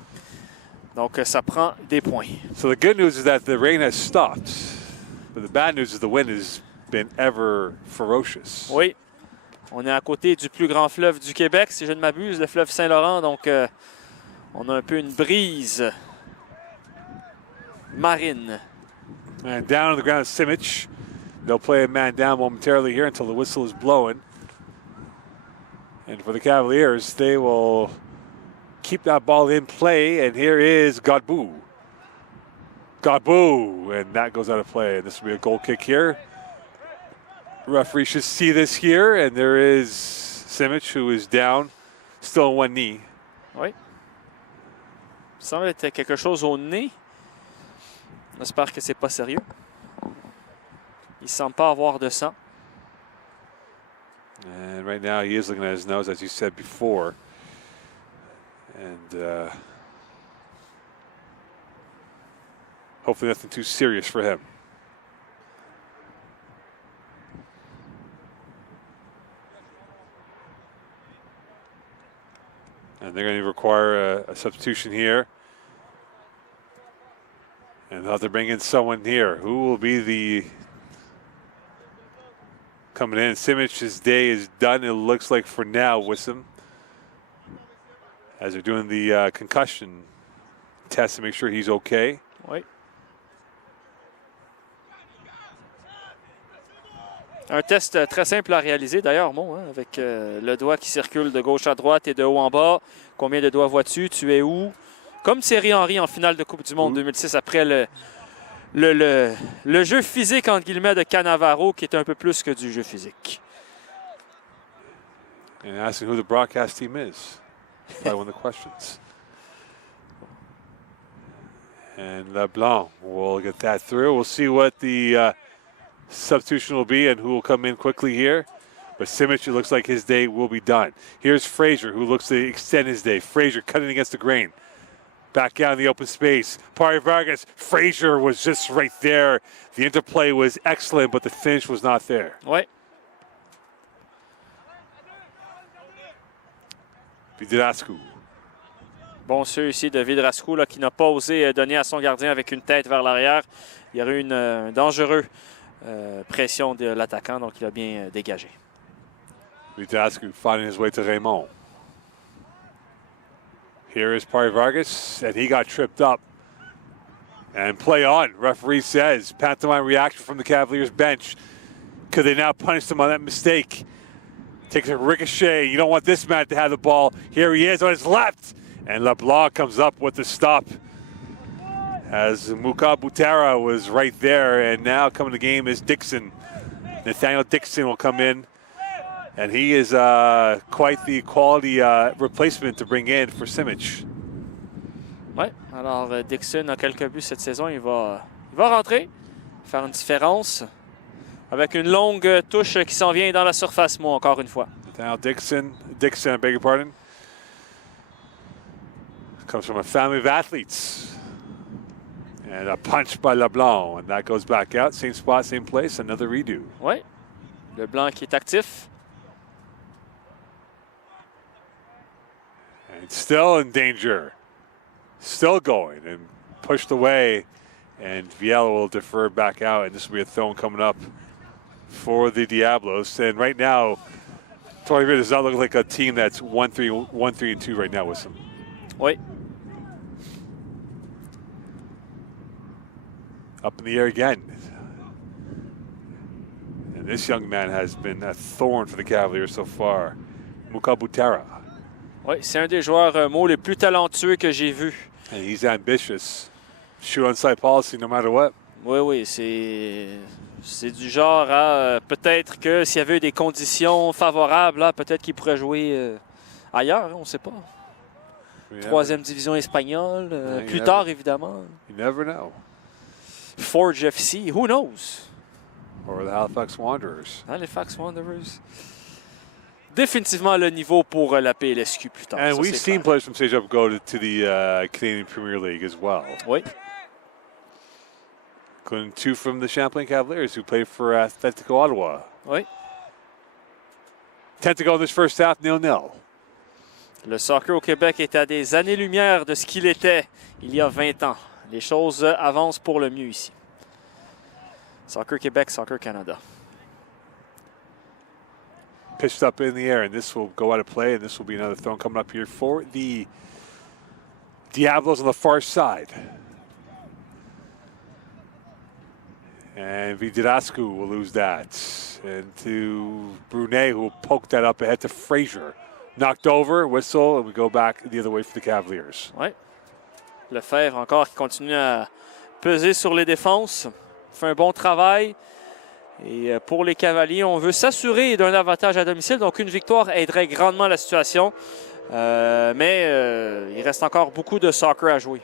Donc, ça prend des points. So the good news is that the rain has stopped. But the bad news is the wind has been ever ferocious. Oui. On est à côté du plus grand fleuve du Québec, si je ne m'abuse, le fleuve Saint-Laurent. Donc, on a un peu une brise marine. And down on the ground is Simic. They'll play a man down momentarily here until the whistle is blowing. And for the Cavaliers, they will keep that ball in play. And here is Godbout. Godbout. And that goes out of play. And this will be a goal kick here. Referee should see this here. And there is Simic, who is down, still on one knee. Oui. Il semble être quelque chose au nez. J'espère que c'est pas sérieux. Il ne semble pas avoir de sang. And right now he is looking at his nose, as you said before. And hopefully nothing too serious for him. And they're going to require a substitution here. And they'll have to bring in someone here. Who will be the coming in? Simic's day is done, it looks like, for now, Wissam, as they're doing the concussion test to make sure he's okay. Oui. Un test très simple à réaliser, d'ailleurs, Mo, hein, avec le doigt qui circule de gauche à droite et de haut en bas. Combien de doigts vois-tu? Tu es où? Comme Thierry Henry en finale de Coupe du Monde 2006, après le jeu physique, entre guillemets, de Cannavaro, qui est un peu plus que du jeu physique. And asking who the broadcast team is. Probably one of the questions. And LeBlanc will get that through. We'll see what the substitution will be and who will come in quickly here. But Simic, it looks like his day will be done. Here's Frazier, who looks to extend his day. Frazier cutting against the grain. Back out in the open space. Pari Vargas. Frazier was just right there. The interplay was excellent, but the finish was not there. Ouais. Vidascu. Bon ceux ici de Vidascu qui n'a pas osé donner à son gardien avec une tête vers l'arrière. Il y aurait eu une dangereuse pression de l'attaquant, donc il a bien dégagé. Vidascu finding his way to Raymond. Here is Pari Vargas, and he got tripped up. And play on, referee says. Pantomime reaction from the Cavaliers bench. Could they now punish them on that mistake? Takes a ricochet. You don't want this man to have the ball. Here he is on his left. And LeBlanc comes up with the stop. As Muka Butera was right there. And now coming to the game is Dixon. Nathaniel Dixon will come in. And he is quite the quality replacement to bring in for Simic. Oui, alors Dixon a quelques buts cette saison. Il va rentrer, faire une différence avec une longue touche qui s'en vient dans la surface, moi, encore une fois. Now Dixon, I beg your pardon, comes from a family of athletes. And a punch by LeBlanc, and that goes back out. Same spot, same place, another redo. Oui. LeBlanc qui est actif. And still in danger. Still going and pushed away. And Viella will defer back out, and this will be a throw coming up for the Diablos. And right now, Trois-Rivières does not look like a team that's 1-3-2 right now with some. Oui. Up in the air again. And this young man has been a thorn for the Cavaliers so far. Mukabutera. Oui, c'est un des joueurs Mo les plus talentueux que j'ai vus. And he's ambitious. Shoot on side policy no matter what. Oui, oui, c'est du genre à peut-être que s'il y avait eu des conditions favorables, là, peut-être qu'il pourrait jouer ailleurs, on ne sait pas. Troisième division espagnole, plus tard évidemment. You never know. Forge FC, who knows? Or the Halifax Wanderers. Halifax Wanderers. Définitivement le niveau pour la PLSQ plus tard. And ça, we've seen players from Sage Up go to the Canadian Premier League as well. Oui. Including two from the Champlain Cavaliers who played for Atletico Ottawa. Oui. 10 to go in this first half, 0-0. Le soccer au Québec est à des années-lumière de ce qu'il était il y a 20 ans. Les choses avancent pour le mieux ici. Soccer Québec, Soccer Canada. Pitched up in the air, and this will go out of play, and this will be another throw coming up here for the Diablos on the far side. And Vidurascu will lose that. And to Brunet, who will poke that up ahead to Frazier. Knocked over, whistle, and we go back the other way for the Cavaliers. Oui. Lefebvre encore qui continue à peser sur les défenses. Fait un bon travail. Et pour les Cavaliers, on veut s'assurer d'un avantage à domicile. Donc une victoire aiderait grandement la situation. Mais il reste encore beaucoup de soccer à jouer.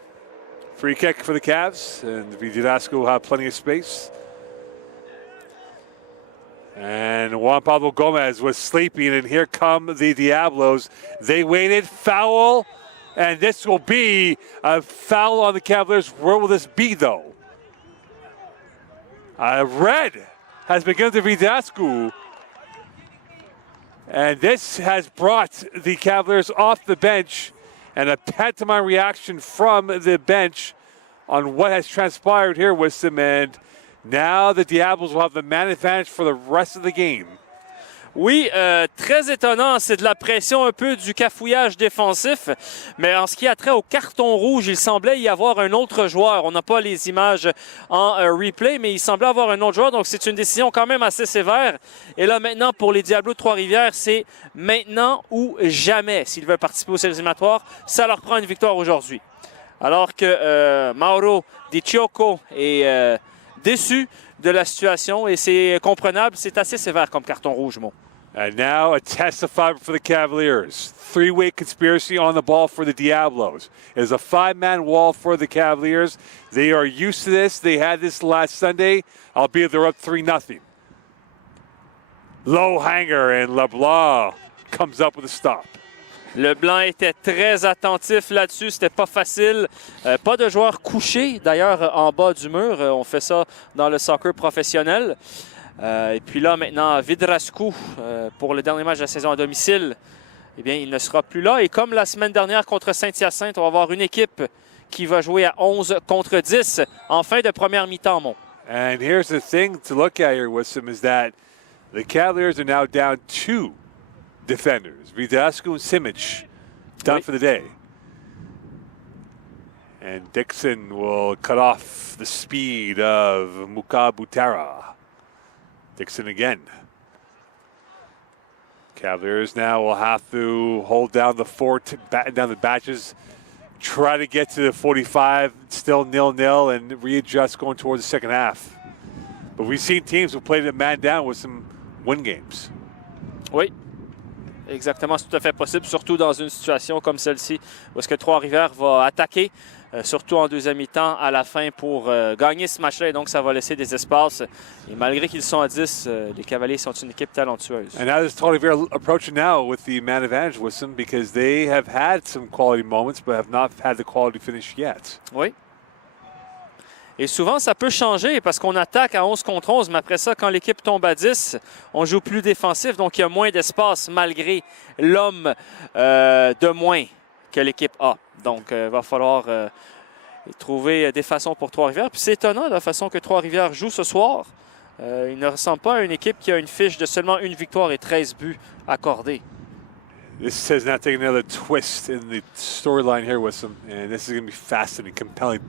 Free kick for the Cavs, and Vidurascu will have plenty of space. And Juan Pablo Gomez was sleeping, and here come the Diablos. They waited, foul, and this will be a foul on the Cavaliers. Where will this be, though? Red has been given to Vidurascu. And this has brought the Cavaliers off the bench, and a pantomime reaction from the bench on what has transpired here with them. And now the Diablos will have the man advantage for the rest of the game. Oui, très étonnant. C'est de la pression, un peu du cafouillage défensif. Mais en ce qui a trait au carton rouge, il semblait y avoir un autre joueur. On n'a pas les images en replay, mais il semblait avoir un autre joueur. Donc, c'est une décision quand même assez sévère. Et là, maintenant, pour les Diablos de Trois-Rivières, c'est maintenant ou jamais. S'ils veulent participer aux séries éliminatoires, ça leur prend une victoire aujourd'hui. Alors que Mauro Di Ciocco est déçu de la situation et c'est comprenable. C'est assez sévère comme carton rouge, Mo. And now a test of five for the Cavaliers. Three-way conspiracy on the ball for the Diablos. It is a five-man wall for the Cavaliers. They are used to this. They had this last Sunday, albeit they're up 3-0. Low hanger, and LeBlanc comes up with a stop. Leblanc était très attentif là-dessus. C'était pas facile. Pas de joueurs couchés, d'ailleurs, en bas du mur. On fait ça dans le soccer professionnel. Et puis là, maintenant, Vidurascu, pour le dernier match de la saison à domicile, eh bien, il ne sera plus là. Et comme la semaine dernière contre Saint-Hyacinthe, on va avoir une équipe qui va jouer à 11 contre 10 en fin de première mi-temps, Mon. And here's the thing to look at here, Wissam, is that the Cavaliers are now down 2 defenders. Vidurascu and Simic done for the day. And Dixon will cut off the speed of Mukabutera. Dixon again. Cavaliers now will have to hold down the fort, batten down the batches, try to get to the 45, still 0-0, and readjust going towards the second half. But we've seen teams who played a man down with some win games. Oui, exactement, c'est tout à fait possible, surtout dans une situation comme celle-ci, où est-ce que Trois-Rivières va attaquer, surtout en deuxième mi-temps à la fin pour gagner ce match-là, et donc ça va laisser des espaces. Et malgré qu'ils sont à 10, les Cavaliers sont une équipe talentueuse. And how does Trois-Rivières approaching now with the man advantage with them, because they have had some quality moments but have not had the quality finish yet. Oui. Et souvent, ça peut changer parce qu'on attaque à 11 contre 11, mais après ça, quand l'équipe tombe à 10, on joue plus défensif, donc il y a moins d'espace malgré l'homme de moins que l'équipe a. Donc, il va falloir trouver des façons pour Trois-Rivières. Puis c'est étonnant la façon que Trois-Rivières joue ce soir. Il ne ressemble pas à une équipe qui a une fiche de seulement une victoire et 13 buts accordés. This has now taken another twist in the storyline here with them, and this is going to be fascinating, compelling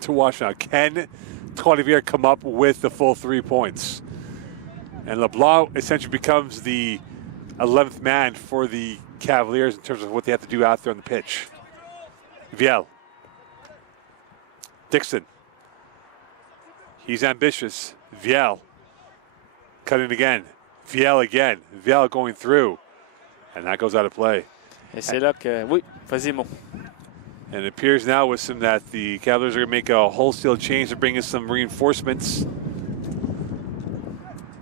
to watch now. Can Trois-Rivières come up with the full 3 points? And LeBlanc essentially becomes the 11th man for the Cavaliers in terms of what they have to do out there on the pitch. Viel. Dixon. He's ambitious. Viel. Cutting again. Viel again. Viel going through. And that goes out of play. Et c'est là que... Oui, vas-y, Mo. And it appears now with some that the Cavaliers are going to make a wholesale change to bring in some reinforcements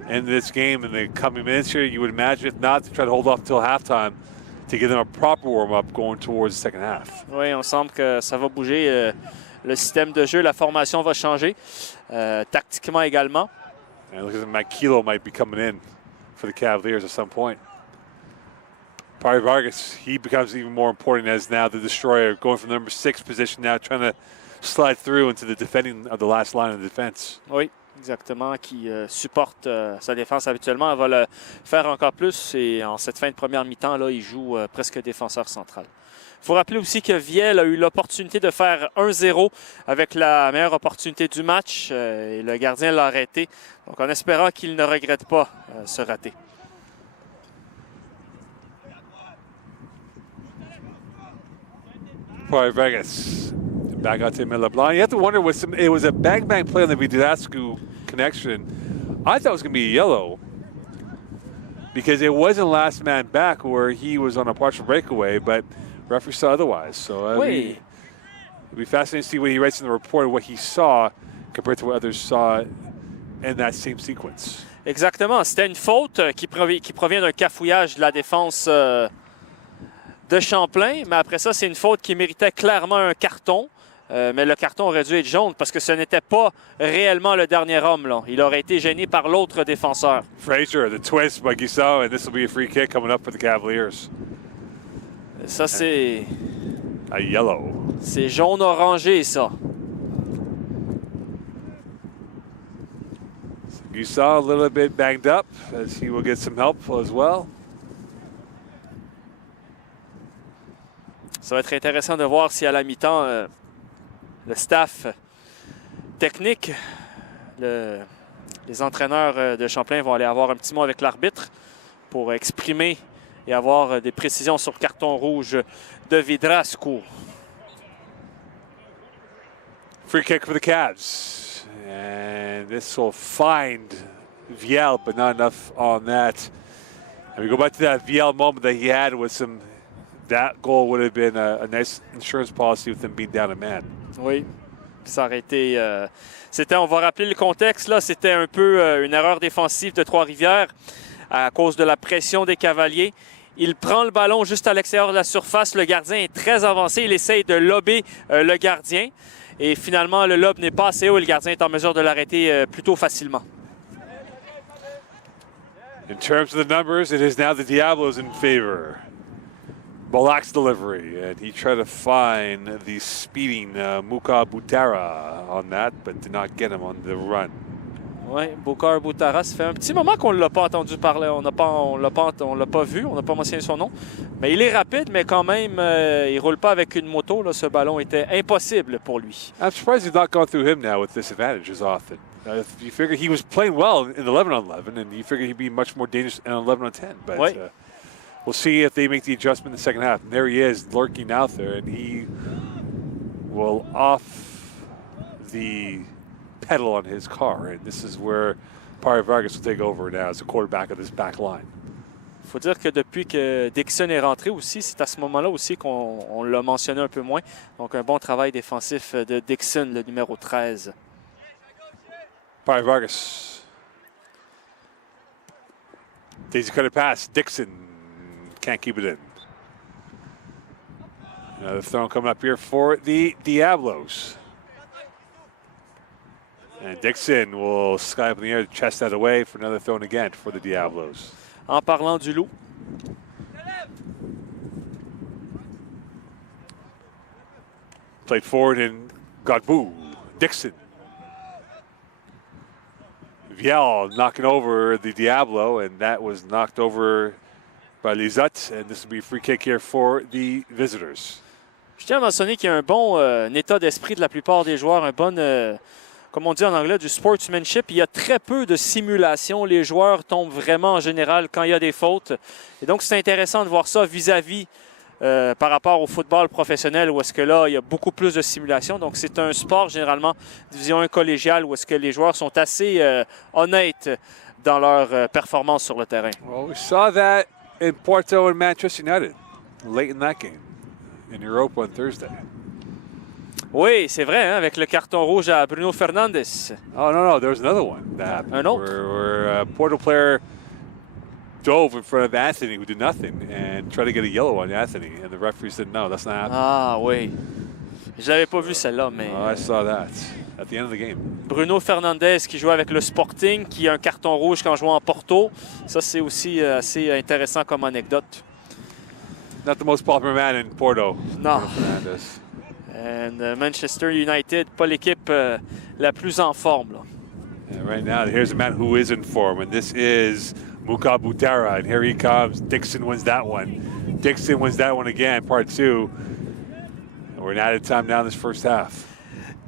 in this game in the coming minutes here. You would imagine, if not, to try to hold off until halftime to give them a proper warm-up going towards the second half. Oui, on semble que ça va bouger. Le système de jeu, la formation va changer. Tactiquement également. And look at Makilo might be coming in for the Cavaliers at some point. Pari Vargas, he becomes even more important as now the destroyer, going from the number 6 position now, trying to slide through into the defending of the last line of defense. Oui, exactement, qui supporte sa défense habituellement. Elle va le faire encore plus et en cette fin de première mi-temps, là, il joue presque défenseur central. Il faut rappeler aussi que Viel a eu l'opportunité de faire 1-0 avec la meilleure opportunité du match et le gardien l'a arrêté. Donc en espérant qu'il ne regrette pas ce raté. Pari Vargas back out to LeBlanc. You have to wonder, it was a bang-bang play on the Vidascu connection. I thought it was going to be a yellow because it wasn't last man back where he was on a partial breakaway, but referee saw otherwise. So it'll be fascinating to see what he writes in the report of what he saw compared to what others saw in that same sequence. Exactement. C'était une faute qui provient d'un cafouillage de la défense de Champlain, mais après ça, c'est une faute qui méritait clairement un carton. Mais le carton aurait dû être jaune parce que ce n'était pas réellement le dernier homme, là. Il aurait été gêné par l'autre défenseur. Frazier, the twist by Guisson, and this will be a free kick coming up for the Cavaliers. Ça, c'est... A yellow. C'est jaune-orangé, ça. Guisson a little bit banged up as he will get some help as well. Ça va être intéressant de voir si à la mi-temps, le staff technique, les entraîneurs de Champlain vont aller avoir un petit mot avec l'arbitre pour exprimer et avoir des précisions sur le carton rouge de Vidascu. Free kick for the Cavs. And this will find Viel, but not enough on that. And we go back to that Viel moment that he had with some... That goal would have been a nice insurance policy with them being down a man. Oui, ça aurait été... on va rappeler le contexte, là, c'était un peu une erreur défensive de Trois-Rivières à cause de la pression des Cavaliers. Il prend le ballon juste à l'extérieur de la surface. Le gardien est très avancé. Il essaye de lober le gardien. Et finalement, le lob n'est pas assez haut et le gardien est en mesure de l'arrêter plutôt facilement. In terms of the numbers, it is now the Diablos in favor. Balak's delivery, and he tried to find the speeding Muka Butara on that, but did not get him on the run. Oui, Bukar Butara, ça fait un petit moment qu'on ne l'a pas entendu parler, on l'a pas vu, on n'a pas mentionné son nom. Mais il est rapide, mais quand même, il ne roule pas avec une moto. Là, ce ballon était impossible pour lui. I'm surprised he's not gone through him now with disadvantage as often. You figure he was playing well in 11-on-11, and you figure he'd be much more dangerous in 11-on-10. But oui. We'll see if they make the adjustment in the second half. And there he is, lurking out there, and he will off the pedal on his car. And this is where Pari Vargas will take over now as the quarterback of this back line. Il faut dire que depuis que Dixon est rentré aussi, c'est à ce moment-là aussi qu'on l'a mentionné un peu moins. Donc un bon travail défensif de Dixon, le numéro 13. Pari Vargas. Daisy cut it pass. Dixon can't keep it in. Another throw coming up here for the Diablos. And Dixon will sky up in the air to chest that away for another throw again for the Diablos. En parlant du loup. Played forward and Godbout. Dixon. Viel knocking over the Diablo, and that was knocked over by Lizotte. And this will be a free kick here for the visitors. Je tiens à mentionner qu'il y a un bon état d'esprit de la plupart des joueurs, un bon, comme on dit en anglais, du sportsmanship. Il y a très peu de simulation. Les joueurs tombent vraiment en général quand il y a des fautes. Et donc, c'est intéressant de voir ça vis-à-vis par rapport au football professionnel où est-ce que là, il y a beaucoup plus de simulation. Donc, c'est un sport généralement division 1 collégiale où est-ce que les joueurs sont assez honnêtes dans leur performance sur le terrain. Well, we saw that in Porto and Manchester United late in that game in Europa on Thursday. Oui, c'est vrai, hein, avec le carton rouge à Bruno Fernandes. Oh, no, there was another one that happened. Un autre? Where a Porto player dove in front of Anthony, who did nothing, and tried to get a yellow on Anthony, and the referee said, no, that's not happening. Ah oui. Je l'avais pas vu celle-là, mais... Oh, I saw that at the end of the game. Bruno Fernandes qui joue avec le Sporting, qui a un carton rouge quand jouant en Porto. Ça, c'est aussi assez intéressant comme anecdote. Not the most popular man in Porto. Non. Fernandes. And Manchester United, pas l'équipe la plus en forme, là. And right now, here's a man who is in form, and this is Muka Butera, and here he comes. Dixon wins that one. Dixon wins that one again, part two. And we're in added time now in this first half.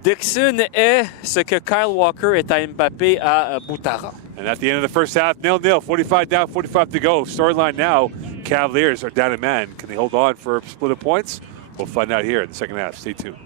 Dixon est ce que Kyle Walker est à Mbappé à Butera. And at the end of the first half, 0-0, 45 down, 45 to go. Storyline now, Cavaliers are down a man. Can they hold on for a split of points? We'll find out here in the second half. Stay tuned.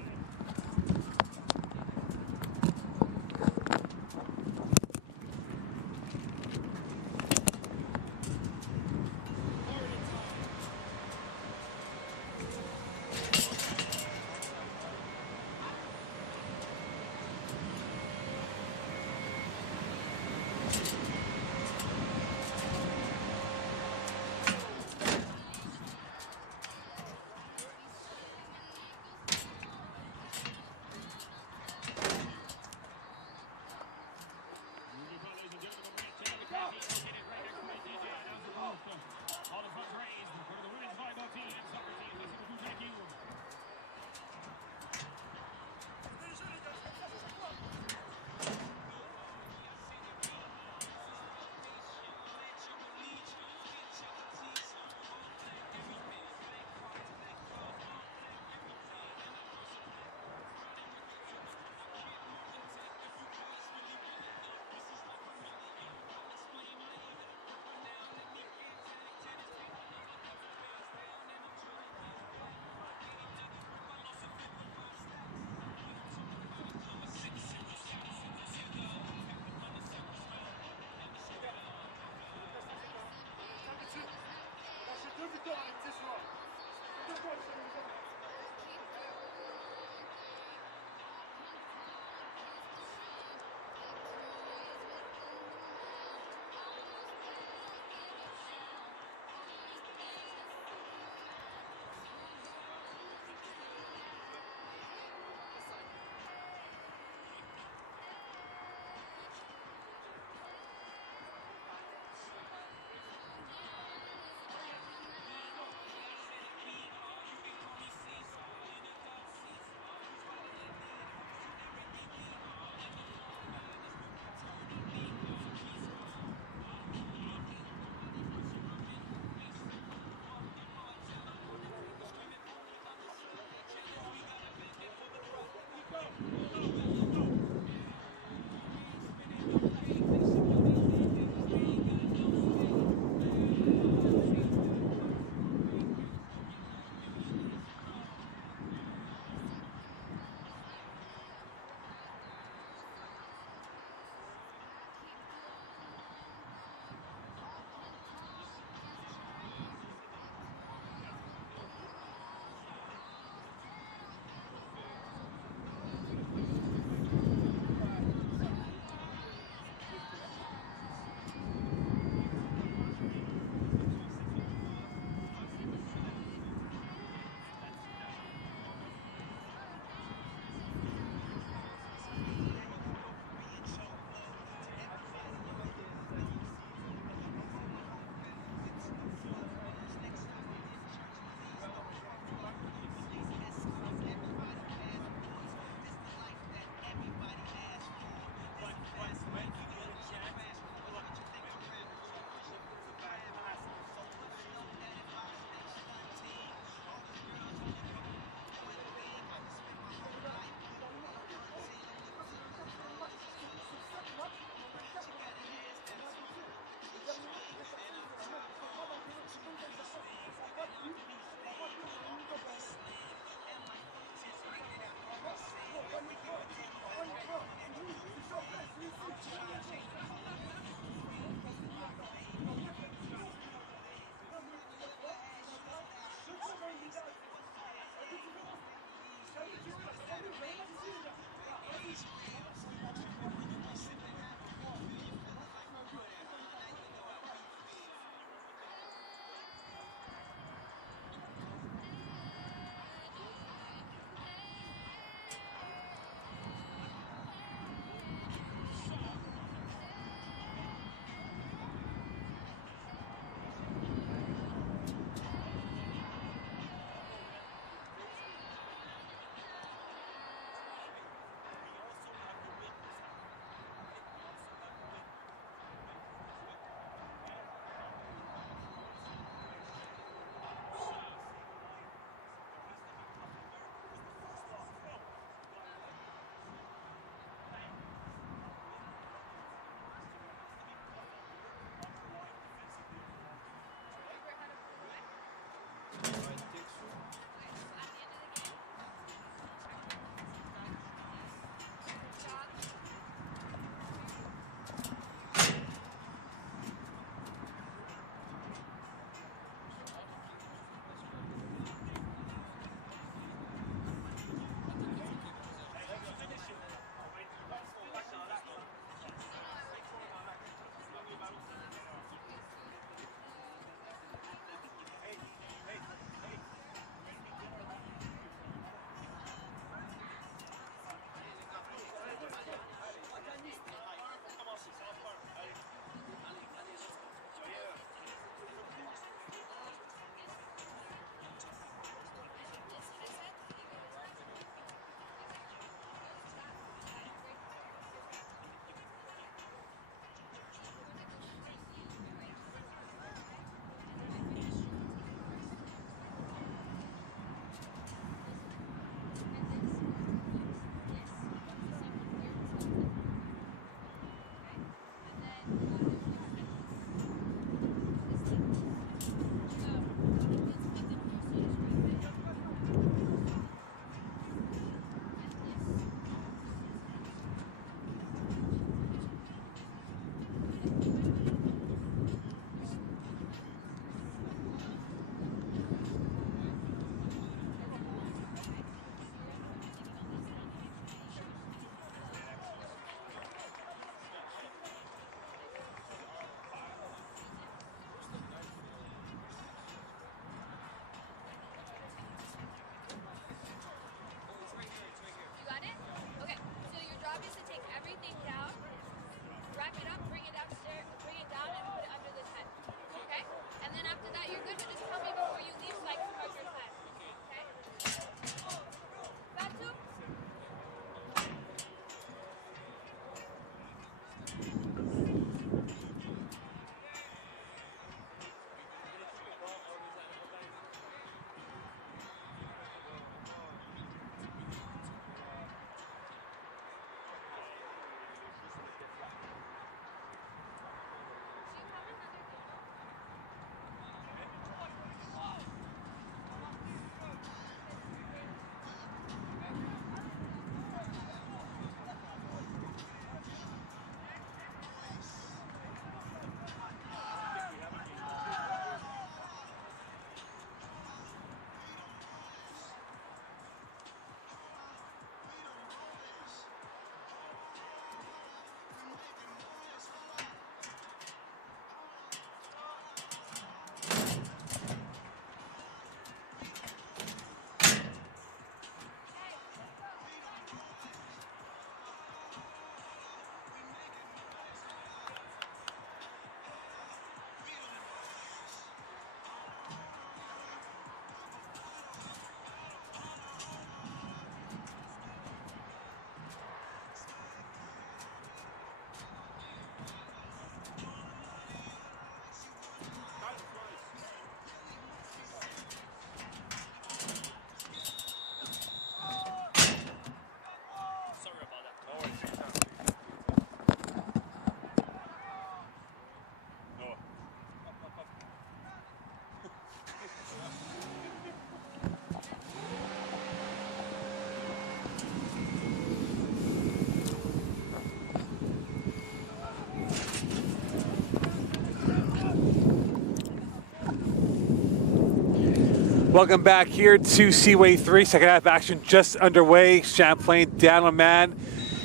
Welcome back here to Seaway 3. Second half action just underway. Champlain down a man.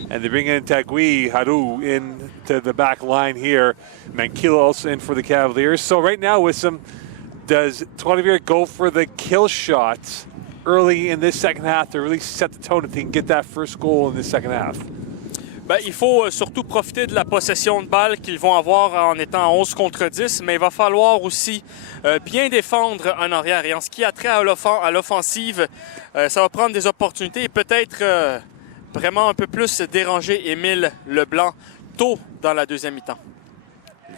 And they bring in Tagui Haru into the back line here. Mankila also in for the Cavaliers. So right now with some, does Trois-Rivières go for the kill shots early in this second half to really set the tone if they can get that first goal in this second half? Ben, il faut surtout profiter de la possession de balle qu'ils vont avoir en étant 11 contre 10, mais il va falloir aussi bien défendre en arrière. Et en ce qui a trait à l'offensive, ça va prendre des opportunités et peut-être vraiment un peu plus déranger Émile Leblanc tôt dans la deuxième mi-temps.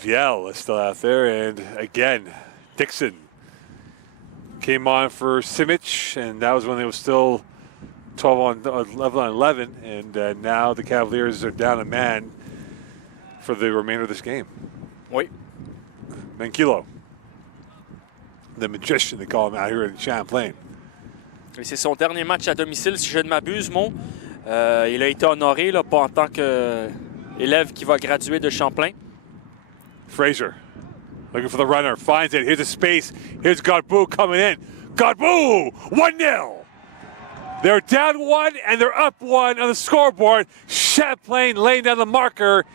Viel is still out there, and again, Dixon came on for Simic, and that was when they were still 11 on 11, and now the Cavaliers are down a man for the remainder of this game. Oui. Mankilo. the magician, they call him out here in Champlain. Et c'est son dernier match à domicile, si je ne m'abuse, Mo. Il a été honoré, là, pas en tant qu'élève qui va graduer de Champlain. Fraser looking for the runner, finds it. Here's a space. Here's Godbout coming in. Godbout, 1-0. They're down 1 and they're up 1 on the scoreboard. Champlain laying down the marker.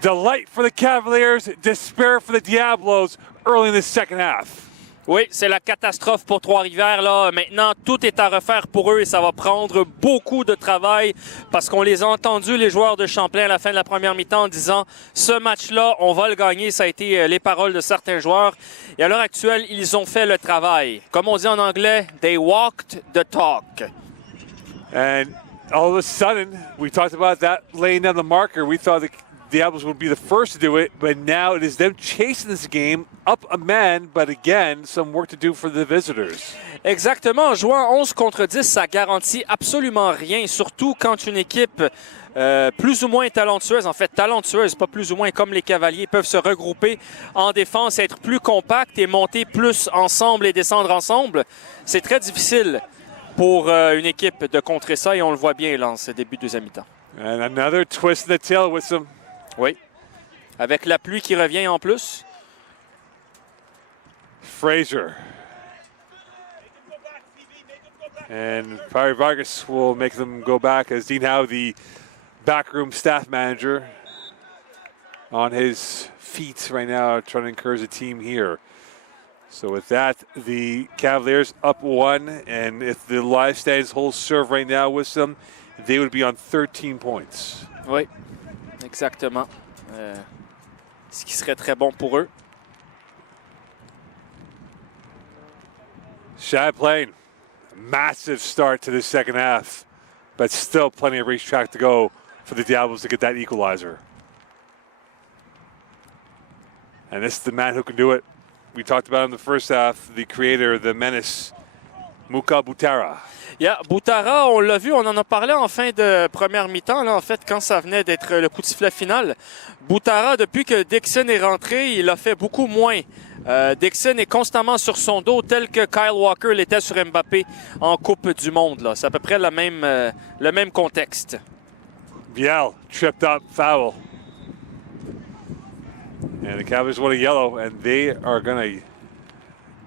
Delight for the Cavaliers, despair for the Diablos early in the second half. Oui, c'est la catastrophe pour Trois-Rivières. Là. Maintenant, tout est à refaire pour eux et ça va prendre beaucoup de travail parce qu'on les a entendus, les joueurs de Champlain, à la fin de la première mi-temps en disant « Ce match-là, on va le gagner ». Ça a été les paroles de certains joueurs. Et à l'heure actuelle, ils ont fait le travail. Comme on dit en anglais, « They walked the talk ». And all of a sudden, we talked about that laying down the marker. We thought the Diablos would be the first to do it, but now it is them chasing this game up a man, but again, some work to do for the visitors. Exactement. Jouant 11 contre 10, ça garantit absolument rien, surtout quand une équipe plus ou moins talentueuse, en fait talentueuse, pas plus ou moins comme les Cavaliers, peuvent se regrouper en défense, être plus compacts et monter plus ensemble et descendre ensemble. C'est très difficile pour une équipe de contrer ça et on le voit bien là en ce début de deuxième mi-temps. And another twist in the tail with some. Oui. Avec la pluie qui revient en plus. Fraser. And Barry Vargas will make them go back as Dean Howe, the backroom staff manager, on his feet right now, trying to encourage the team here. So with that, the Cavaliers up 1, and if the live stands hold serve right now with them, they would be on 13 points. Oui, exactement. Ce qui serait très bon pour eux. Champlain, massive start to the second half, but still plenty of racetrack to go for the Diablos to get that equalizer. And this is the man who can do it. We talked about in the first half, the creator, the menace, Muka Butara. Yeah, Butara, on l'a vu, on en a parlé en fin de première mi-temps, là, en fait, quand ça venait d'être le coup de sifflet final. Butara, depuis que Dixon est rentré, il a fait beaucoup moins. Dixon est constamment sur son dos, tel que Kyle Walker l'était sur Mbappé en Coupe du Monde. C'est à peu près le même contexte. Viel, tripped up, foul. And the Cavaliers want a yellow, and they are going to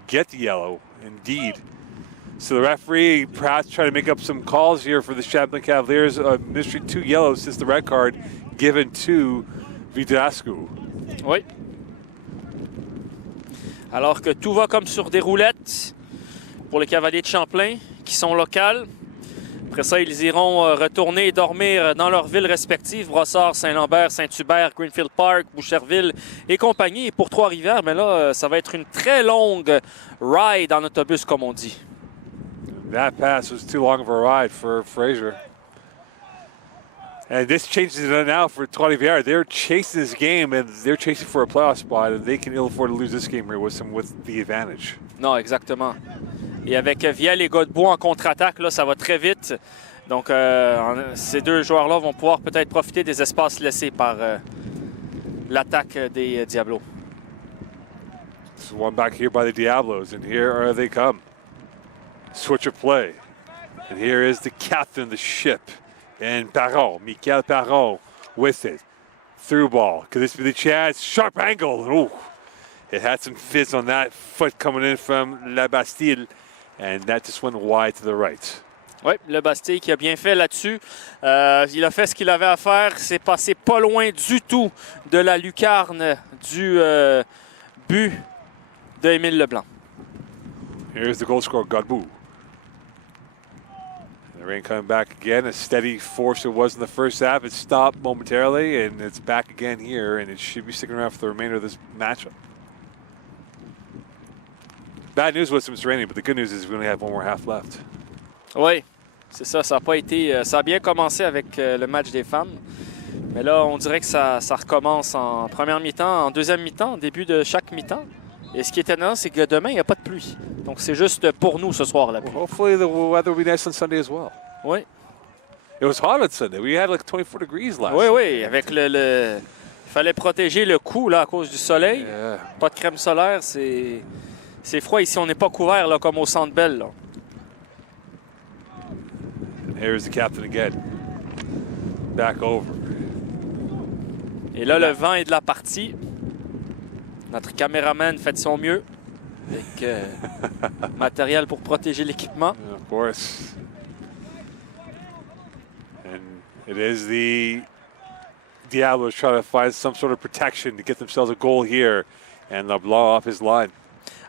get the yellow, indeed. So the referee perhaps trying to make up some calls here for the Champlain Cavaliers. Mystery 2 yellows since the red card given to Vidrascu. Oui. Alors que tout va comme sur des roulettes pour les Cavaliers de Champlain qui sont locales. Après ça, ils iront retourner et dormir dans leurs villes respectives. Brossard, St-Lambert, Saint-Hubert, Greenfield Park, Boucherville et compagnie. Et pour Trois-Rivières, mais là, ça va être une très longue ride en autobus, comme on dit. That pass was too long of a ride for Fraser. And this changes it now for Trois-Rivières. They're chasing this game, and they're chasing for a playoff spot, and they can ill afford to lose this game here with the advantage. Non, exactement. Et avec Viel et Godbout en contre-attaque, là, ça va très vite. Donc, ces deux joueurs-là vont pouvoir peut-être profiter des espaces laissés par l'attaque des Diablos. This is one back here by the Diablos, and here they come. Switch of play. And here is the captain of the ship. And Parron, Michael Parron with it. Through ball. Could this be the chance? Sharp angle. Ooh. It had some fizz on that foot coming in from La Bastille. And that just went wide to the right. Oui, le Bastille qui a bien fait là-dessus. Il a fait ce qu'il avait à faire. C'est passé pas loin du tout de la lucarne du but d'Émile Leblanc. Here's the goal scorer, Godbout. The rain coming back again, a steady force it was in the first half. It stopped momentarily, and it's back again here, and it should be sticking around for the remainder of this matchup. Bad news was it's raining, but the good news is we only have one more half left. Oui, c'est ça. Ça a pas été. Ça a bien commencé avec le match des femmes. Mais là, on dirait que ça recommence en première mi-temps, en deuxième mi-temps, en début de chaque mi-temps. Et ce qui est étonnant, c'est que demain, il n'y a pas de pluie. Donc, c'est juste pour nous ce soir, la pluie. Well, hopefully the weather will be nice on Sunday as well. Oui. It was hot on Sunday. We had like 24 degrees last Oui, night. oui. Avec il fallait protéger le cou là, à cause du soleil. Yeah. Pas de crème solaire, C'est froid ici, on n'est pas couvert là, comme au Centre Bell. Là. And here's the captain again. Back over. Et là, le vent est de la partie. Notre caméraman fait de son mieux avec matériel pour protéger l'équipement. Of course. And it is the Diablos trying to find some sort of protection to get themselves a goal here. And they'll blow off his line.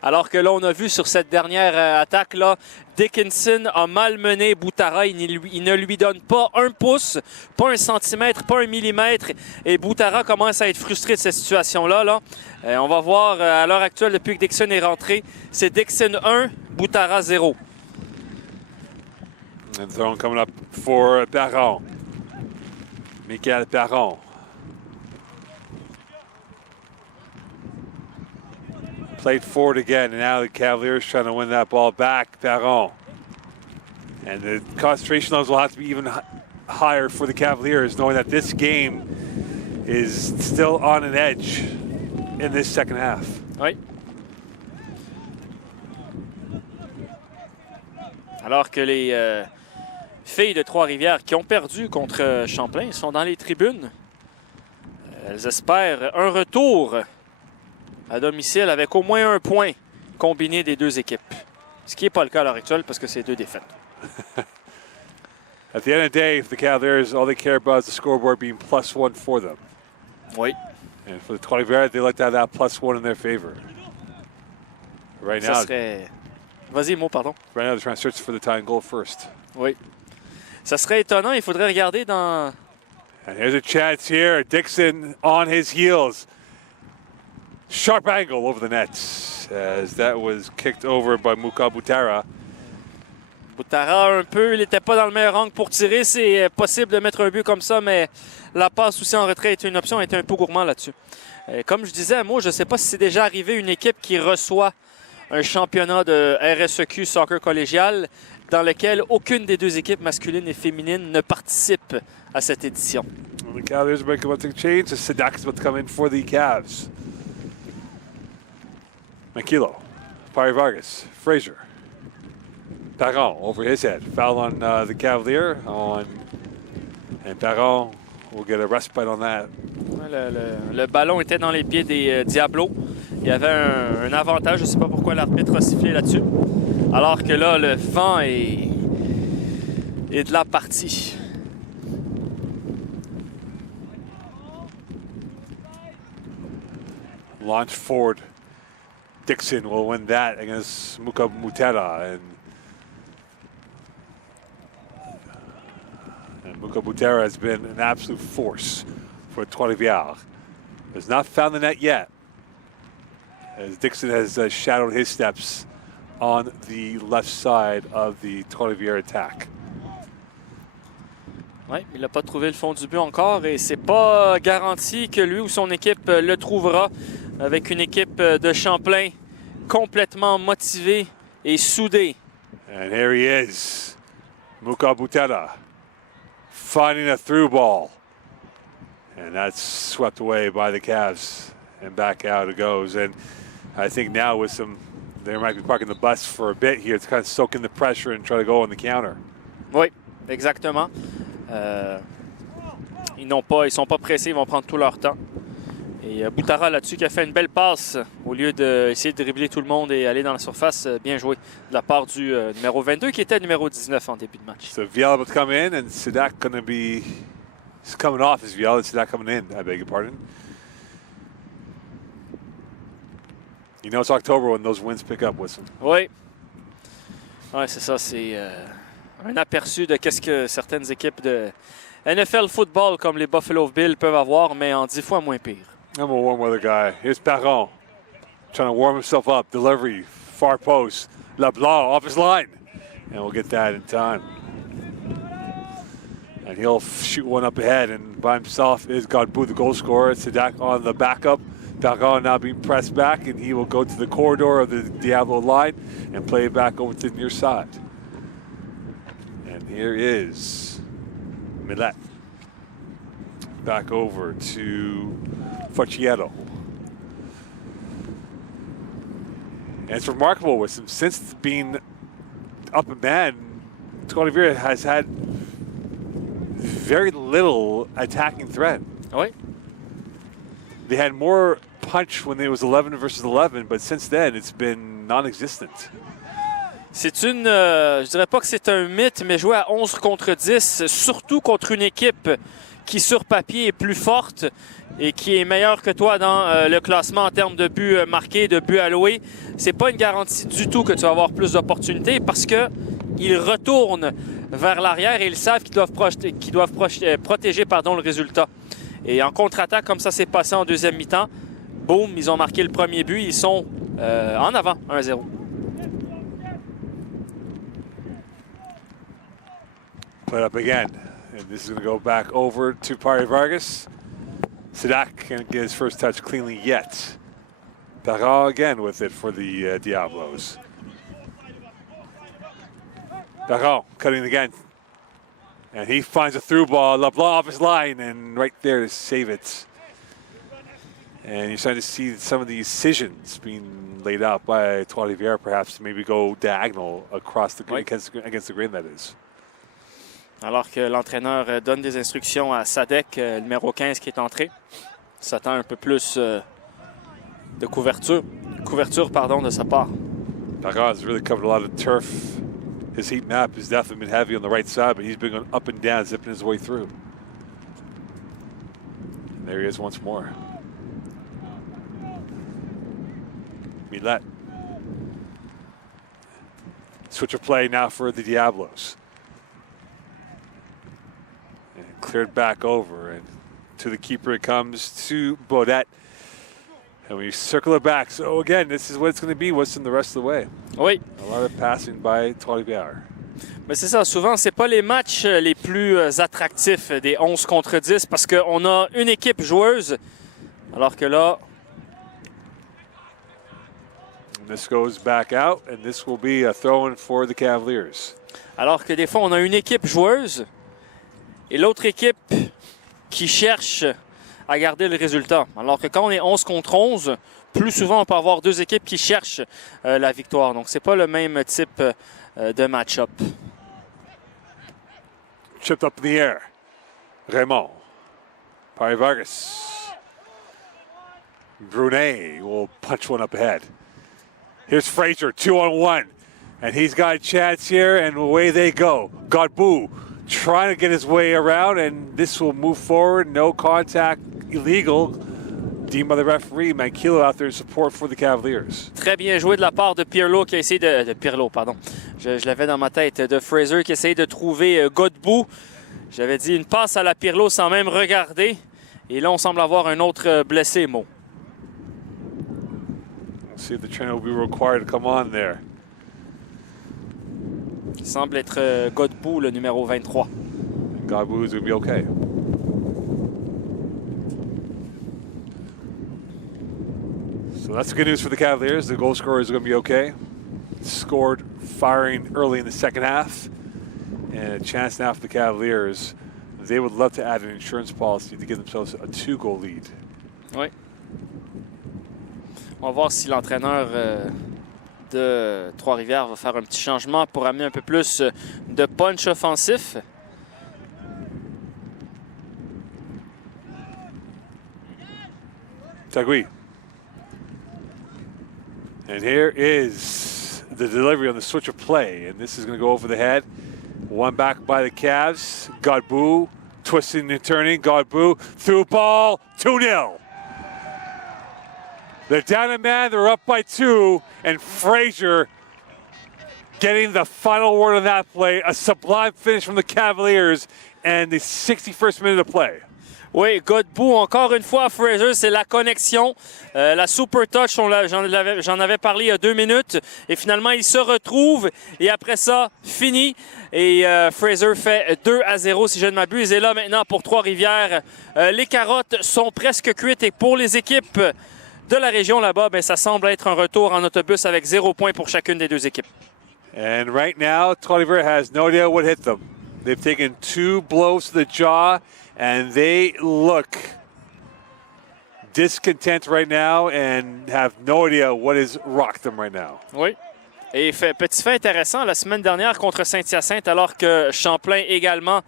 Alors que là, on a vu sur cette dernière attaque, là, Dickinson a malmené Boutara. Il ne lui donne pas un pouce, pas un centimètre, pas un millimètre. Et Boutara commence à être frustré de cette situation-là. Là. On va voir à l'heure actuelle, depuis que Dixon est rentré, c'est Dixon 1, Boutara 0. And thrown coming up for Baron. Michael Baron. Played forward again, and now the Cavaliers trying to win that ball back. Baron. And the concentration levels will have to be even higher for the Cavaliers, knowing that this game is still on an edge in this second half. Oui. Alors que les filles de Trois-Rivières qui ont perdu contre Champlain sont dans les tribunes. Elles espèrent un retour à domicile avec au moins un point combiné des deux équipes. Ce qui n'est pas le cas à l'heure actuelle parce que c'est 2 défaites. At the end of the day, for the Cavaliers, all they care about is the scoreboard being +1 for them. Oui. And for the Trois-Rivières, they like to have that +1 in their favor. Right now, Ça serait... Vas-y, Mo, pardon. right now they're trying to search for the tying goal first. Oui. Ça serait étonnant. Il faudrait regarder dans... And here's a chance here. Dixon on his heels. Sharp angle over the net as that was kicked over by Muka Boutara. Boutara un peu, il n'était pas dans le meilleur angle pour tirer. C'est possible de mettre un but comme ça, mais la passe aussi en retrait était une option. Il était un peu gourmand là-dessus. Comme je disais, moi, je ne sais pas si c'est déjà arrivé une équipe qui reçoit un championnat de RSEQ soccer collégial dans lequel aucune des deux équipes masculines et féminines ne participe à cette édition. Well, the Cavaliers are making about to change. The Sadak's about to come in for the Cavs. Makilo, Pari Vargas, Frazier. Baron over his head. Foul on the Cavalier. And Baron will get a respite on that. Le ballon était dans les pieds des Diablos. Il y avait un avantage. Je ne sais pas pourquoi l'arbitre a sifflé là-dessus. Alors que là, le vent est de la partie. Launch forward. Dixon will win that against Muka Mutera. And Muka Mutera has been an absolute force for Trois-Rivières. Has not found the net yet, as Dixon has shadowed his steps on the left side of the Trois-Rivières attack. Oui, il n'a pas trouvé le fond du but encore et c'est pas garanti que lui ou son équipe le trouvera avec une équipe de Champlain complètement motivée et soudée. And here he is, Muka Butera, finding a through ball. And that's swept away by the Cavs, and back out it goes. And I think now with some, they might be parking the bus for a bit here to kind of soak in the pressure and try to go on the counter. Oui, exactement. Ils sont pas pressés, ils vont prendre tout leur temps. Et Boutara là-dessus qui a fait une belle passe au lieu d'essayer de dribbler tout le monde et aller dans la surface. Bien joué de la part du numéro 22 qui était numéro 19 en début de match. So Vial will come in and Sadak going to be, he's coming off as Vial and Sadak coming in, I beg your pardon. You know it's October when those winds pick up, Wilson. Oui. Oui, c'est ça. C'est un aperçu de qu'est-ce que certaines équipes de NFL football comme les Buffalo Bills peuvent avoir, mais en 10 fois moins pire. I'm a warm weather guy. Here's Baron trying to warm himself up. Delivery, far post. LeBlanc off his line. And we'll get that in time. And he'll shoot one up ahead. And by himself is Godbout, the goal scorer. Sadak on the backup. Baron now being pressed back. And he will go to the corridor of the Diablo line and play it back over to the near side. And here is Millet. Back over to Faccietto. And it's remarkable with him, since being up and man, Trois-Rivières has had very little attacking threat. Oui. They had more punch when it was 11 versus 11, but since then, it's been non-existent. C'est une, je dirais pas que c'est un mythe, mais jouer à 11 contre 10, surtout contre une équipe qui sur papier est plus forte et qui est meilleure que toi dans le classement en termes de buts marqués, de buts alloués, c'est pas une garantie du tout que tu vas avoir plus d'opportunités parce que ils retournent vers l'arrière et ils savent qu'ils doivent, protéger le résultat. Et en contre-attaque, comme ça s'est passé en deuxième mi-temps, boum, ils ont marqué le premier but, ils sont en avant, 1-0. Put up again, and this is going to go back over to Pari Vargas. Sadak can't get his first touch cleanly yet. Parent again with it for the Diablos. Parent cutting again. And he finds a through ball, LeBlanc off his line, and right there to save it. And you're starting to see some of the decisions being laid out by Trois-Rivières, perhaps to maybe go diagonal across the green, against the green, that is. Alors que l'entraîneur donne des instructions à Sadek, numéro 15 qui est entré. S'attend un peu plus de couverture de sa part. Parent has really covered a lot of turf. His heat map has definitely been heavy on the right side, but he's been going up and down, zipping his way through. And there he is once more. Millet. Switch of play now for the Diablos. And cleared back over, and to the keeper it comes, to Baudette. And we circle it back. So again, this is what it's going to be. What's in the rest of the way? Oui. A lot of passing by Trois-Rivières. Mais c'est ça, souvent, c'est pas les matchs les plus attractifs des 11 contre 10 parce qu'on a une équipe joueuse, alors que là... And this goes back out, and this will be a throw-in for the Cavaliers. Alors que des fois, on a une équipe joueuse et l'autre équipe qui cherche à garder le résultat. Alors que quand on est 11 contre 11, plus souvent, on peut avoir deux équipes qui cherchent la victoire. Donc, c'est pas le même type de match-up. Chipped up in the air. Raymond. Pari Vargas. Brunet will punch one up ahead. Here's Frazier, 2-on-1. And he's got a chance here, and away they go. Godbout trying to get his way around, and this will move forward. No contact, illegal. Deemed by the referee. Manquillo out there in support for the Cavaliers. Très bien joué de la part de Pirlo qui a essayé de Pirlo, pardon. Je l'avais dans ma tête. De Fraser qui a essayé de trouver Godbout. J'avais dit une passe à la Pirlo sans même regarder. Et là, on semble avoir un autre blessé, Mo. We'll see if the trainer will be required to come on there. Il semble être Godbout, le numéro 23. Godbout is going to be okay. So that's good news for the Cavaliers. The goal scorer is going to be okay. Scored firing early in the second half. And a chance now for the Cavaliers. They would love to add an insurance policy to give themselves a 2-goal lead. Oui. On va voir si l'entraîneur de Trois-Rivières va faire un petit changement pour amener un peu plus de punch offensif. Tagui. And here is the delivery on the switch of play. And this is going to go over the head. One back by the Cavs. Godbout twisting and turning. Godbout through ball. 2-0. They're down a man. They're up by 2. And Frazier getting the final word on that play. A sublime finish from the Cavaliers. And the 61st minute of play. Oui, Godbout, encore une fois, Fraser, c'est la connexion. La super touch, j'en avais parlé il y a 2 minutes. Et finalement, il se retrouve. Et après ça, fini. Et Fraser fait 2-0, si je ne m'abuse. Et là, maintenant, pour Trois-Rivières, les carottes sont presque cuites. Et pour les équipes de la région là-bas, ben, ça semble être un retour en autobus avec 0 points pour chacune des deux équipes. And right now, Trois-Rivières has no idea what hit them. They've taken 2 blows to the jaw. And they look discontent right now and have no idea what has rocked them right now. Oui. Et petit fait intéressant, la semaine dernière contre Saint-Hyacinthe, alors que Champlain également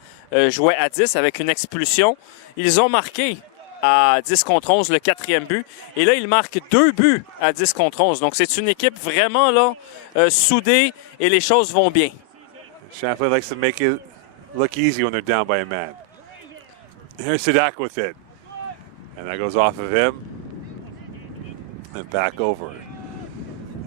jouait à 10 avec une expulsion, ils ont marqué à 10 contre 11 le 4e but. Et là, ils marquent 2 buts à 10 contre 11. Donc, c'est une équipe vraiment là soudée et les choses vont bien. Champlain likes to make it look easy when they're down by a man. Here's Sadak with it. And that goes off of him and back over.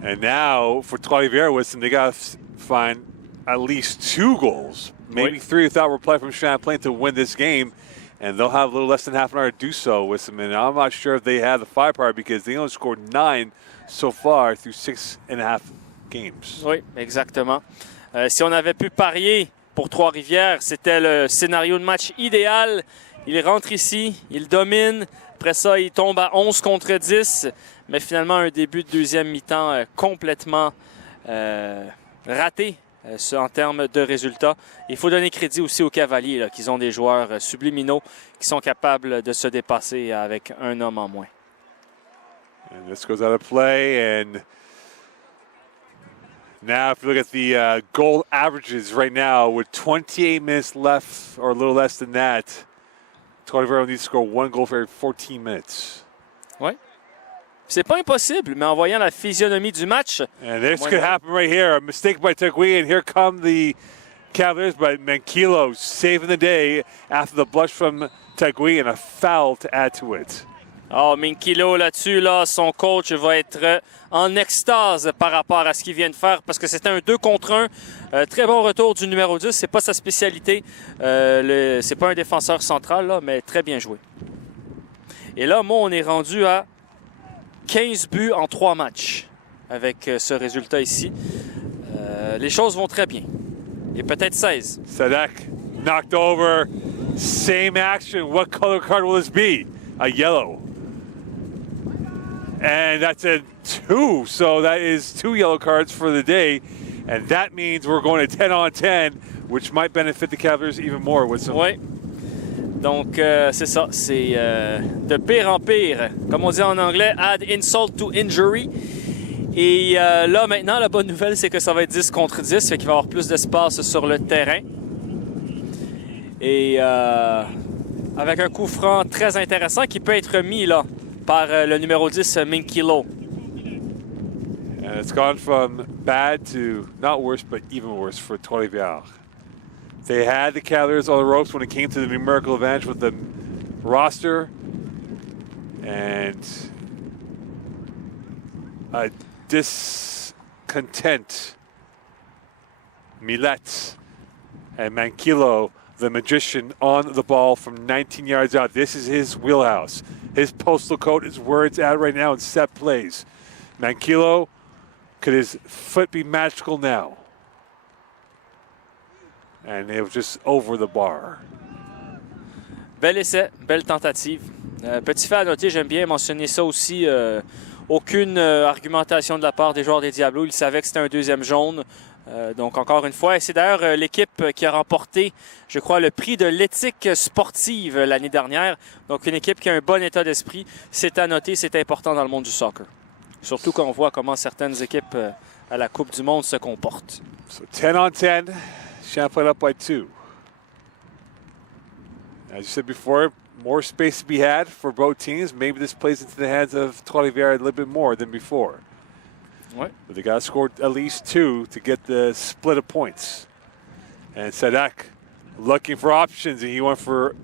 And now for Trois-Rivières with them, they got to find at least 2 goals, maybe 3 without reply from Champlain to win this game. And they'll have a little less than half an hour to do so with them. And I'm not sure if they have the firepower because they only scored 9 so far through 6.5 games. Oui, exactement. Si on avait pu parier pour Trois-Rivières, c'était le scénario de match idéal. Il rentre ici, il domine. Après ça, il tombe à 11 contre 10. Mais finalement, un début de deuxième mi-temps complètement raté en termes de résultats. Il faut donner crédit aussi aux Cavaliers, qu'ils ont des joueurs subliminaux qui sont capables de se dépasser avec un homme en moins. And this goes out of play. And now, if you look at the goal averages right now, with 28 minutes left, or a little less than that, Trois-Rivières needs to score 1 goal for every 14 minutes. Oui. C'est pas impossible, mais en voyant la physionomie du match... And this could happen right here. A mistake by Tegui, and here come the Cavaliers, but Manquillo saving the day after the blush from Tegui and a foul to add to it. Oh, Manquillo là-dessus, là, son coach va être en extase par rapport à ce qu'il vient de faire parce que c'était un 2 contre 1. Très bon retour du numéro 10. C'est pas sa spécialité. C'est pas un défenseur central, là, mais très bien joué. Et là, moi, on est rendu à 15 buts en 3 matchs avec ce résultat ici. Les choses vont très bien. Et peut-être 16. Sadak knocked over. Same action. What color card will this be? A yellow. And that's a 2. So that is 2 yellow cards for the day. And that means we're going to 10 on 10, which might benefit the Cavaliers even more with some... Oui. Donc, c'est ça. C'est de pire en pire. Comme on dit en anglais, add insult to injury. Et là, maintenant, la bonne nouvelle, c'est que ça va être 10 contre 10. Fait qu'il va y avoir plus d'espace sur le terrain. Et avec un coup franc très intéressant qui peut être mis là par le numéro 10, Manquillo. And it's gone from bad to not worse, but even worse for Trois-Rivières. They had the Cavaliers on the ropes when it came to the numerical advantage with the roster. And a discontent Millet and Manquillo, the magician, on the ball from 19 yards out. This is his wheelhouse. His postal code is where it's at right now in set plays. Manquillo, could his foot be magical now? And it was just over the bar. Bel essai, belle tentative. Petit fait à noter, j'aime bien mentionner ça aussi. Aucune argumentation de la part des joueurs des Diablos. Ils savaient que c'était un deuxième jaune. Donc, encore une fois, et c'est d'ailleurs l'équipe qui a remporté, je crois, le prix de l'éthique sportive l'année dernière. Donc, une équipe qui a un bon état d'esprit. C'est à noter, c'est important dans le monde du soccer. Surtout quand on voit comment certaines équipes à la Coupe du Monde se comportent. So 10 on 10, Champlain up by 2. As you said before, more space to be had for both teams. Maybe this plays into the hands of Trois-Rivières a little bit more than before. Ouais. But they got to score at least 2 to get the split of points. And Sadak looking for options, and he went for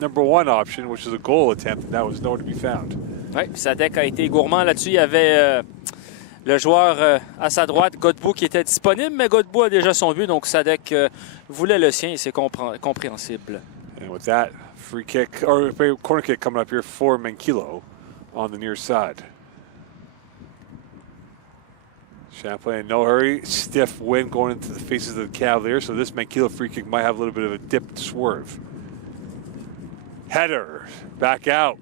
number 1 option, which was a goal attempt, and that was nowhere to be found. Oui, Sadak a été gourmand là-dessus. Il y avait le joueur à sa droite, Godbout, qui était disponible, mais Godbout a déjà son but, donc Sadak voulait le sien et c'est compréhensible. And with that, free kick, or corner kick coming up here for Manquillo on the near side. Champlain in no hurry, stiff wind going into the faces of the Cavaliers, so this Manquillo free kick might have a little bit of a dip swerve. Header, back out,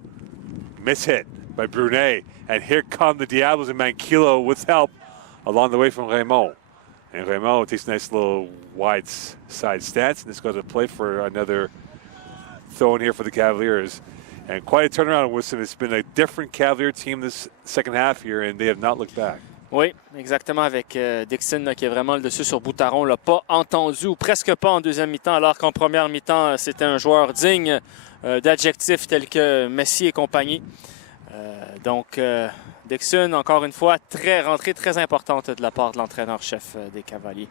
mishit by Brunet, and here come the Diablos and Manquillo with help along the way from Raymond. And Raymond takes a nice little wide side stance, and this goes to play for another throw in here for the Cavaliers. And quite a turnaround with them. It's been a different Cavalier team this second half here, and they have not looked back. Oui, exactement, avec Dixon là, qui est vraiment le dessus sur Boutaron. On l'a pas entendu ou presque pas en deuxième mi-temps, alors qu'en première mi-temps, c'était un joueur digne d'adjectifs tels que Messi et compagnie. Donc, Dixon, encore une fois, rentrée très importante de la part de l'entraîneur-chef des Cavaliers.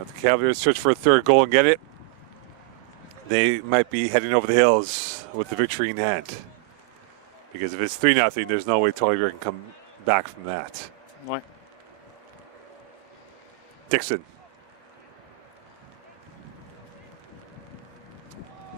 If the Cavaliers search for a third goal and get it, they might be heading over the hills with the victory in hand. Because if it's 3-0, there's no way Trois-Rivières can come back from that. Ouais. Dixon.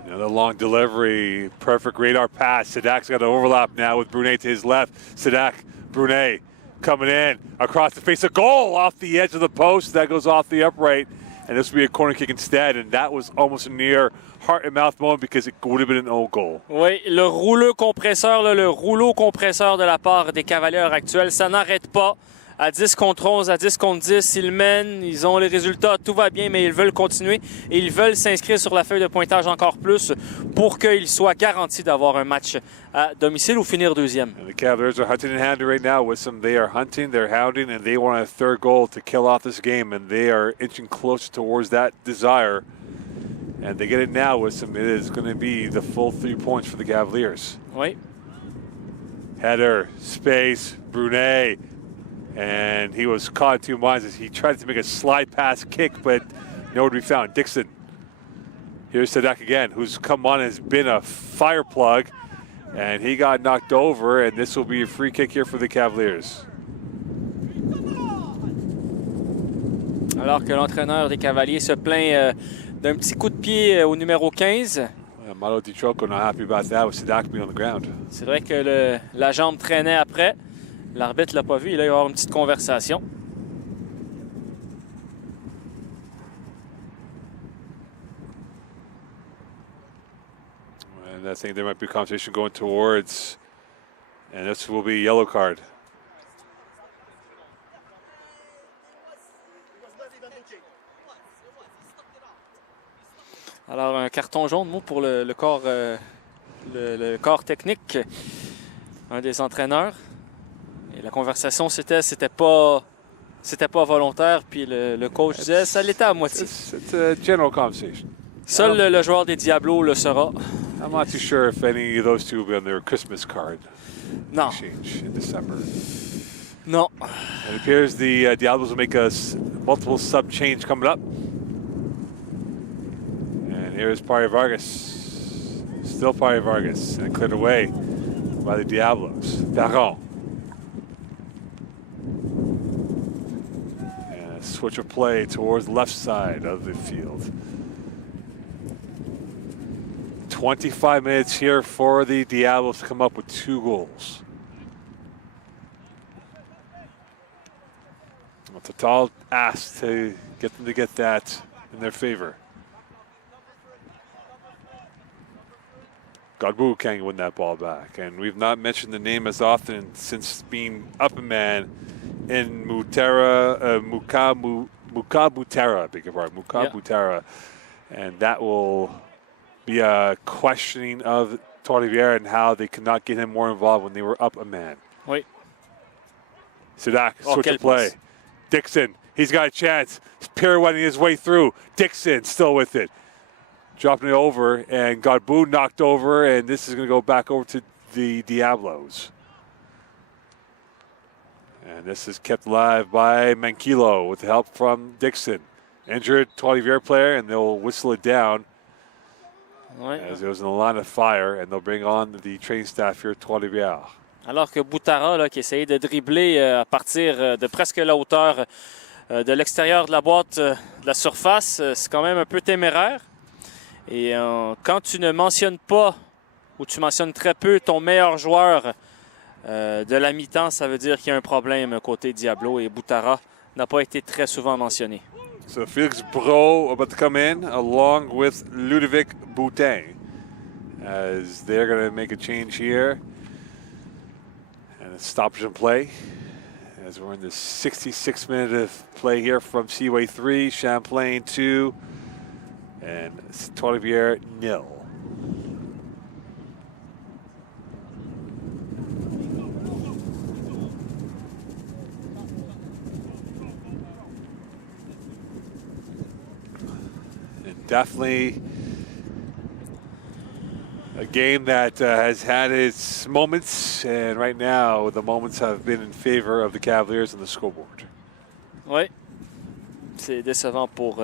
Another long delivery, perfect radar pass. Sadak's got an overlap now with Brunet to his left. Sadak, Brunet coming in across the face of goal off the edge of the post. That goes off the upright, and this will be a corner kick instead. And that was almost a near heart and mouth moment because it would have been an old goal. Oui, le rouleau compresseur de la part des Cavaliers actuels, ça n'arrête pas. À 10 contre 11, à 10 contre 10, ils mènent, ils ont les résultats, tout va bien, mais ils veulent continuer et ils veulent s'inscrire sur la feuille de pointage encore plus pour qu'ils soient garantis d'avoir un match à domicile ou finir deuxième. And the Cavaliers are hunting and hounding right now with them. They are hunting, they're hounding, and they want a third goal to kill off this game, and they are inching closer towards that desire. And they get it now with them. It is going to be the full 3 points for the Cavaliers. Oui. Header, space, Brunet. And he was caught in 2 minds as he tried to make a slide pass kick, but nowhere to be found. Dixon. Here's Sadak again, who's come on and has been a fire plug. And he got knocked over, and this will be a free kick here for the Cavaliers. Alors que l'entraîneur des Cavaliers se plaint d'un petit coup de pied au numéro 15. Malo Di Troco not happy about that with Sadak being on the ground. C'est vrai que la jambe traînait après. L'arbitre ne l'a pas vu, il va y avoir une petite conversation. And I think there might be a conversation going towards, and this will be a yellow card. Alors, un carton jaune, pour le corps, le corps technique, un des entraîneurs. Et la conversation, c'était pas volontaire, puis le coach disait ça l'était à moitié. It's a general conversation. Seul le joueur des Diablos le sera. I'm not too sure if any of those two will be on their Christmas card Non. exchange in December. Non. It appears the Diablos will make a multiple sub change coming up. And here's Pari Vargas. Still Pari Vargas, and cleared away by the Diablos. Baron. Switch of play towards the left side of the field. 25 minutes here for the Diablos to come up with 2 goals. It's a tall ask to get them to get that in their favor. Godbout can't win that ball back, and we've not mentioned the name as often since being up a man in Mukabutera, beg your pardon, Mukabutera. Yeah. And that will be a questioning of Trois-Rivières and how they could not get him more involved when they were up a man. Oui. Sadak, switch of play. Dixon, he's got a chance. He's pirouetting his way through. Dixon still with it. Dropping it over, and Godbout knocked over, and this is going to go back over to the Diablos. And this is kept alive by Manquillo with the help from Dixon. Injured Trois-Rivières player, and they'll whistle it down as it was in the line of fire, and they'll bring on the training staff here at Trois-Rivières. Alors que Boutara, là, qui essayait de dribbler à partir de presque la hauteur de l'extérieur de la boîte de la surface, c'est quand même un peu téméraire. Et quand tu ne mentionnes pas, ou tu mentionnes très peu ton meilleur joueur de la mi-temps, ça veut dire qu'il y a un problème côté Diablo, et Boutara n'a pas été très souvent mentionné. So Felix Bro about to come in along with Ludovic Boutin as they're going to make a change here. And a stoppage in play as we're in the 66th minute of play here from Seaway 3, Champlain 2, and Trois-Rivières 0. definitely a game that has had its moments, and right now the moments have been in favor of the Cavaliers on the scoreboard. Oui, c'est décevant pour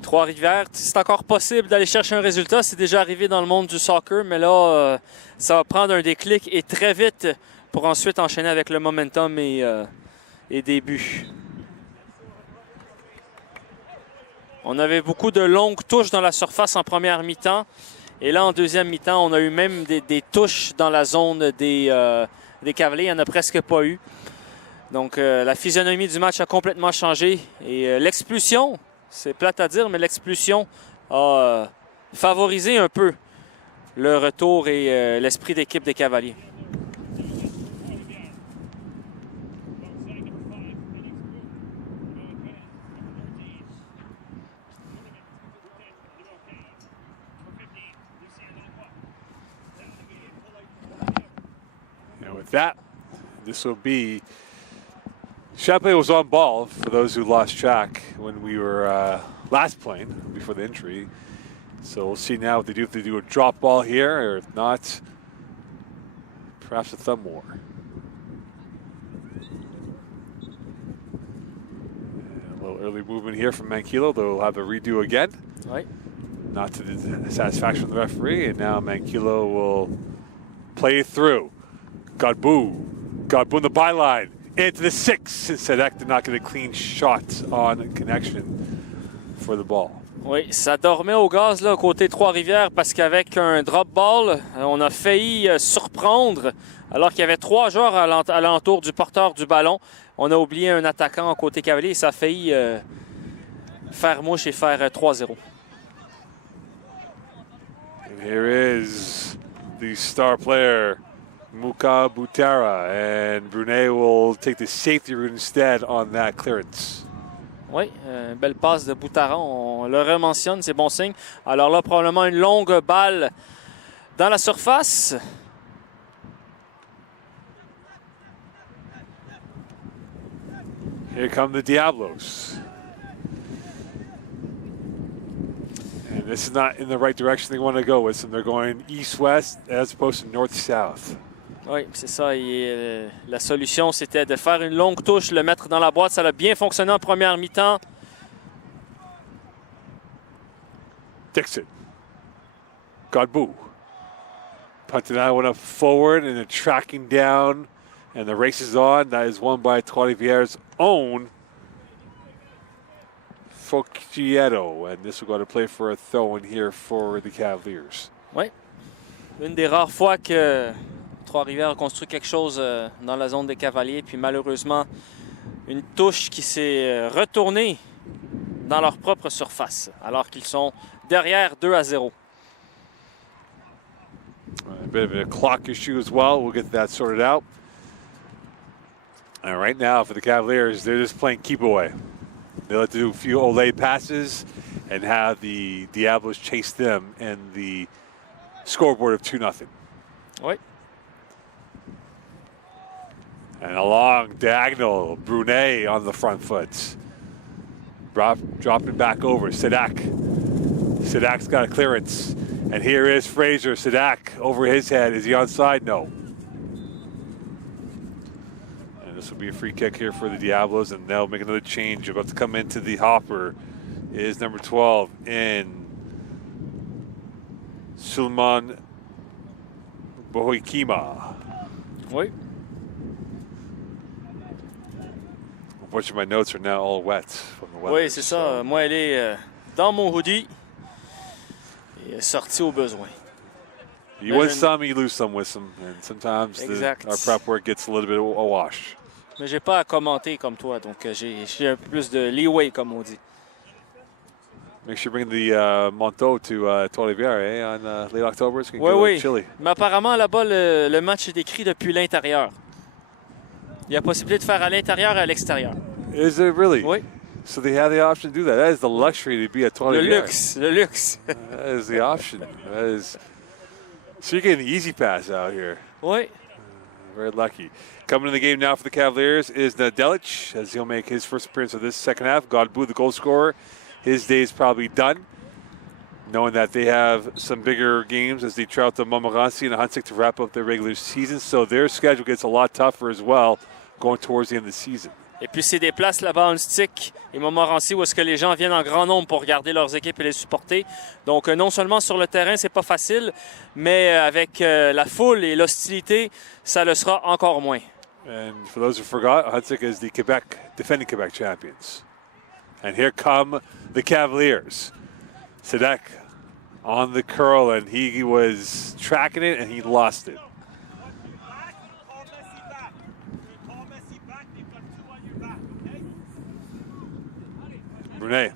Trois-Rivières. C'est encore possible d'aller chercher un résultat. C'est déjà arrivé dans le monde du soccer, mais là, ça va prendre un déclic et très vite pour ensuite enchaîner avec le momentum et des buts. On avait beaucoup de longues touches dans la surface en première mi-temps. Et là, en deuxième mi-temps, on a eu même des touches dans la zone des Cavaliers. Il n'y en a presque pas eu. Donc, la physionomie du match a complètement changé. Et l'expulsion, c'est plate à dire, mais l'expulsion a favorisé un peu le retour et l'esprit d'équipe des Cavaliers. That this will be Champlain was on ball for those who lost track when we were last playing before the injury. So we'll see now what they do, if they do a drop ball here, or if not, perhaps a thumb war. And a little early movement here from Manquillo. They'll have a redo again. Right. Not to the satisfaction of the referee, and now Manquillo will play it through. Godbout in the byline, into the 6. And Sedek did not get a clean shot on connection for the ball. Oui, ça dormait au gaz là, côté Trois-Rivières parce qu'avec un drop ball, on a failli surprendre alors qu'il y avait 3 joueurs à l'entour du porteur du ballon. On a oublié un attaquant côté Cavalier et ça a failli faire mouche et faire 3-0. And here is the star player, Muka Butera, and Brunet will take the safety route instead on that clearance. Oui, belle passe de Boutara, on le rementionne, c'est bon signe. Alors là, probablement une longue balle dans la surface. Here come the Diablos. And this is not in the right direction they want to go with, and they're going east-west as opposed to north-south. Oui, c'est ça. Et, la solution, c'était de faire une longue touche, le mettre dans la boîte. Ça a bien fonctionné en première mi-temps. Dixon. Godbout. Punting that one up forward and then tracking down. And the race is on. That is won by Trois-Rivières' own Focchietto. And this will go to play for a throw-in here for the Cavaliers. Oui. Une des rares fois que Trois-Rivières a construit quelque chose dans la zone des Cavaliers. Puis malheureusement, une touche qui s'est retournée dans leur propre surface, alors qu'ils sont derrière 2-0. A bit of a clock issue as well. We'll get that sorted out. And right now for the Cavaliers, they're just playing keep away. They like to do a few Olay passes and have the Diablos chase them and the scoreboard of 2-0. Oui. And a long diagonal, Brunet on the front foot. Dropping back over, Sedek. Sedek's got a clearance. And here is Fraser, Sedek over his head. Is he onside? No. And this will be a free kick here for the Diablos, and they'll make another change. About to come into the hopper is number 12 in Sulman Bohoikima. Oui. Unfortunately, my notes are now all wet from the weather. Oui, c'est ça. Moi, elle est dans mon hoodie et sortie au besoin. You win some, you lose some with some, and sometimes our prep work gets a little bit awash. Mais j'ai pas à commenter comme toi, donc j'ai un peu plus de leeway, comme on dit. Make sure you bring the manteau to Trois-Rivières, on late October. It's going to Oui, get chilly. Mais apparemment, là-bas, le match est décrit depuis l'intérieur. Il y a possibilité de faire à l'intérieur et à l'extérieur. Is it really? Oui. So they have the option to do that. That is the luxury to be at Trois-Rivières. Le luxe. That is the option. That is. So you're getting the easy pass out here. Oui. Very lucky. Coming to the game now for the Cavaliers is Nadelic, as he'll make his first appearance of this second half. Godbout, the goal scorer, his day is probably done, knowing that they have some bigger games as they travel to Montmorency and Huntsic to wrap up their regular season. So their schedule gets a lot tougher as well going towards the end of the season. Et puis, c'est des places là-bas en stick et Montmorency où est-ce que les gens viennent en grand nombre pour regarder leurs équipes et les supporter. Donc, non seulement sur le terrain, c'est pas facile, mais avec la foule et l'hostilité, ça le sera encore moins. And for those who forgot, Huntsic is the defending Quebec champions. And here come the Cavaliers. Sedek on the curl, and he was tracking it, and he lost it. Brunet.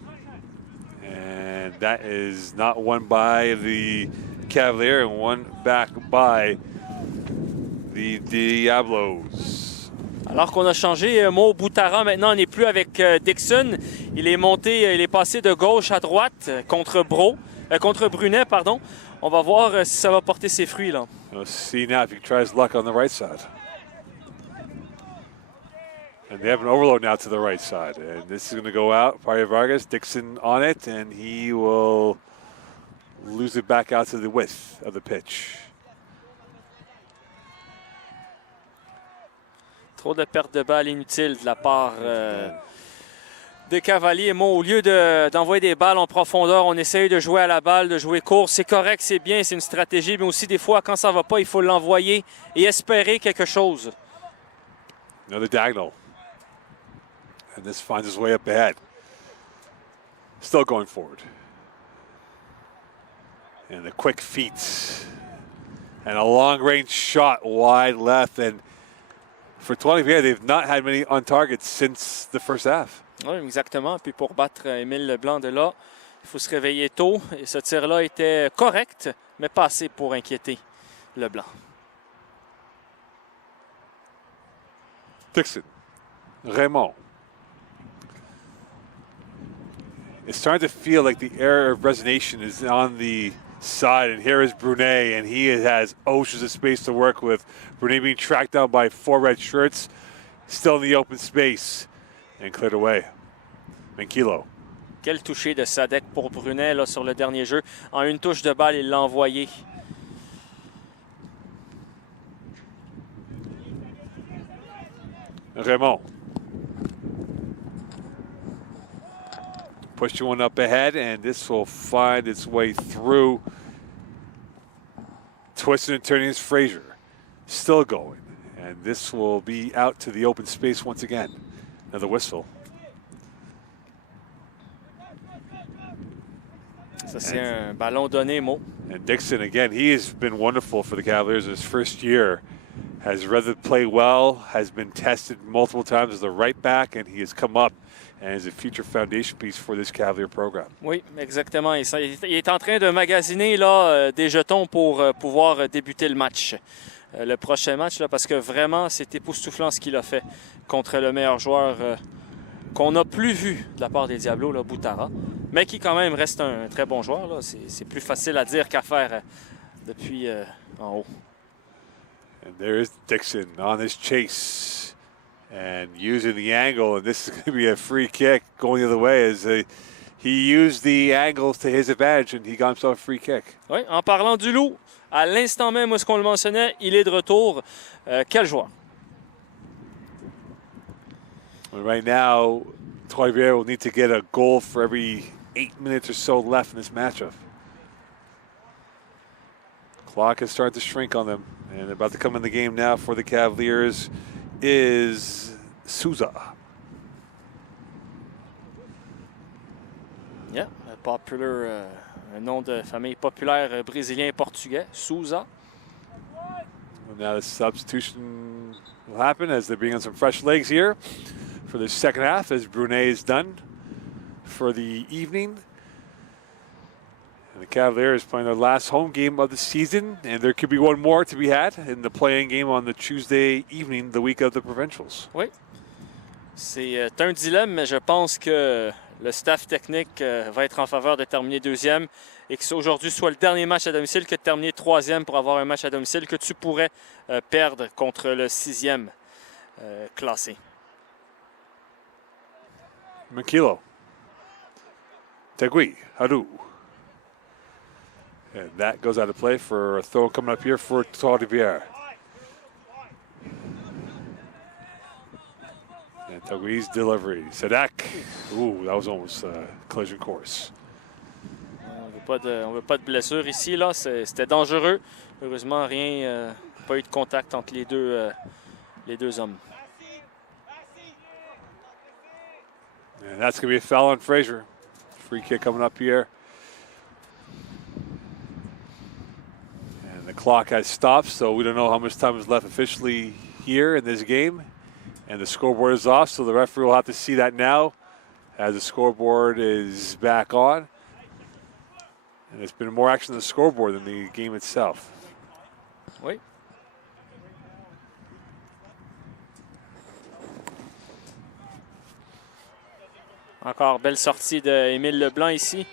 And that is not won by the Cavalier and one back by the Diablos. Alors qu'on a changé, Mo Boutara maintenant n'est plus avec Dixon. Il est passé de gauche à droite contre Brunet, pardon. On va voir si ça va porter ses fruits là. We'll see now if he tries luck on the right side. And they have an overload now to the right side. And this is going to go out. Mario Vargas, Dixon on it, and he will lose it back out to the width of the pitch. Trop de pertes de balles inutiles de la part des Cavaliers. Moi, au lieu d'envoyer des balles en profondeur, on essaye de jouer à la balle, de jouer court. C'est correct, c'est bien, c'est une stratégie. Mais aussi, des fois, quand ça ne va pas, il faut l'envoyer et espérer quelque chose. Another diagonal. And this finds his way up ahead. Still going forward. And the quick feet. And a long-range shot wide left. And for Trois-Rivières, they've not had many on target since the first half. Oui, exactement. Puis pour battre Émile Leblanc de là, il faut se réveiller tôt. Et ce tir-là était correct, mais pas assez pour inquiéter Leblanc. Dixon. Raymond. It's starting to feel like the air of resonation is on the side, and here is Brunet, and he has oceans of space to work with. Brunet being tracked down by 4 red shirts, still in the open space, and cleared away. Menkilo. Quel toucher de Sadek pour Brunet là, sur le dernier jeu. En une touche de balle, il l'a envoyé. Raymond. Push one up ahead, and this will find its way through. Twisting and turning is Frazier. Still going. And this will be out to the open space once again. Another whistle. Ça, c'est un ballon donné, Mo. And Dixon, again, he has been wonderful for the Cavaliers his first year. Has rather played well, has been tested multiple times as the right back, and he has come up and is a future foundation piece for this Cavalier program. Oui, exactement. Il est en train de magasiner là, des jetons pour pouvoir débuter le match. Le prochain match, là, parce que vraiment, c'est époustouflant ce qu'il a fait contre le meilleur joueur qu'on n'a plus vu de la part des Diablos, là, Boutara, mais qui quand même reste un très bon joueur. Là. C'est plus facile à dire qu'à faire depuis en haut. And there is Dixon on his chase and using the angle, and this is going to be a free kick going the other way as he used the angles to his advantage and he got himself a free kick. Oui, en parlant du loup, à l'instant même où est-ce qu'on le mentionnait, il est de retour. Quel joueur? Right now, Trois-Rivières will need to get a goal for every 8 minutes or so left in this matchup. Clock is starting to shrink on them. And about to come in the game now for the Cavaliers is Souza. Yeah, un nom de famille populaire brésilien et portugais, Souza. Well, now the substitution will happen as they bring on some fresh legs here for the second half as Brunet is done for the evening. And the Cavaliers playing their last home game of the season, and there could be one more to be had in the playing game on the Tuesday evening, the week of the provincials. Oui, c'est un dilemme, mais je pense que le staff technique va être en faveur de terminer deuxième et que aujourd'hui soit le dernier match à domicile que de terminer troisième pour avoir un match à domicile que tu pourrais perdre contre le 6e classé. Menkilo. Tegui, Haru. And that goes out of play for a throw coming up here for Trois-Rivières. And Tegui's delivery. Sadak. Ooh, that was almost a collision course. On ne veut pas de blessure ici. Là. C'était dangereux. Heureusement, rien, pas eu de contact entre les deux hommes. And that's going to be a foul on Fraser. Free kick coming up here. And the clock has stopped, so we don't know how much time is left officially here in this game. And the scoreboard is off, so the referee will have to see that now as the scoreboard is back on. And there's been more action on the scoreboard than the game itself. Oui. Encore belle sortie d'Émile Leblanc ici,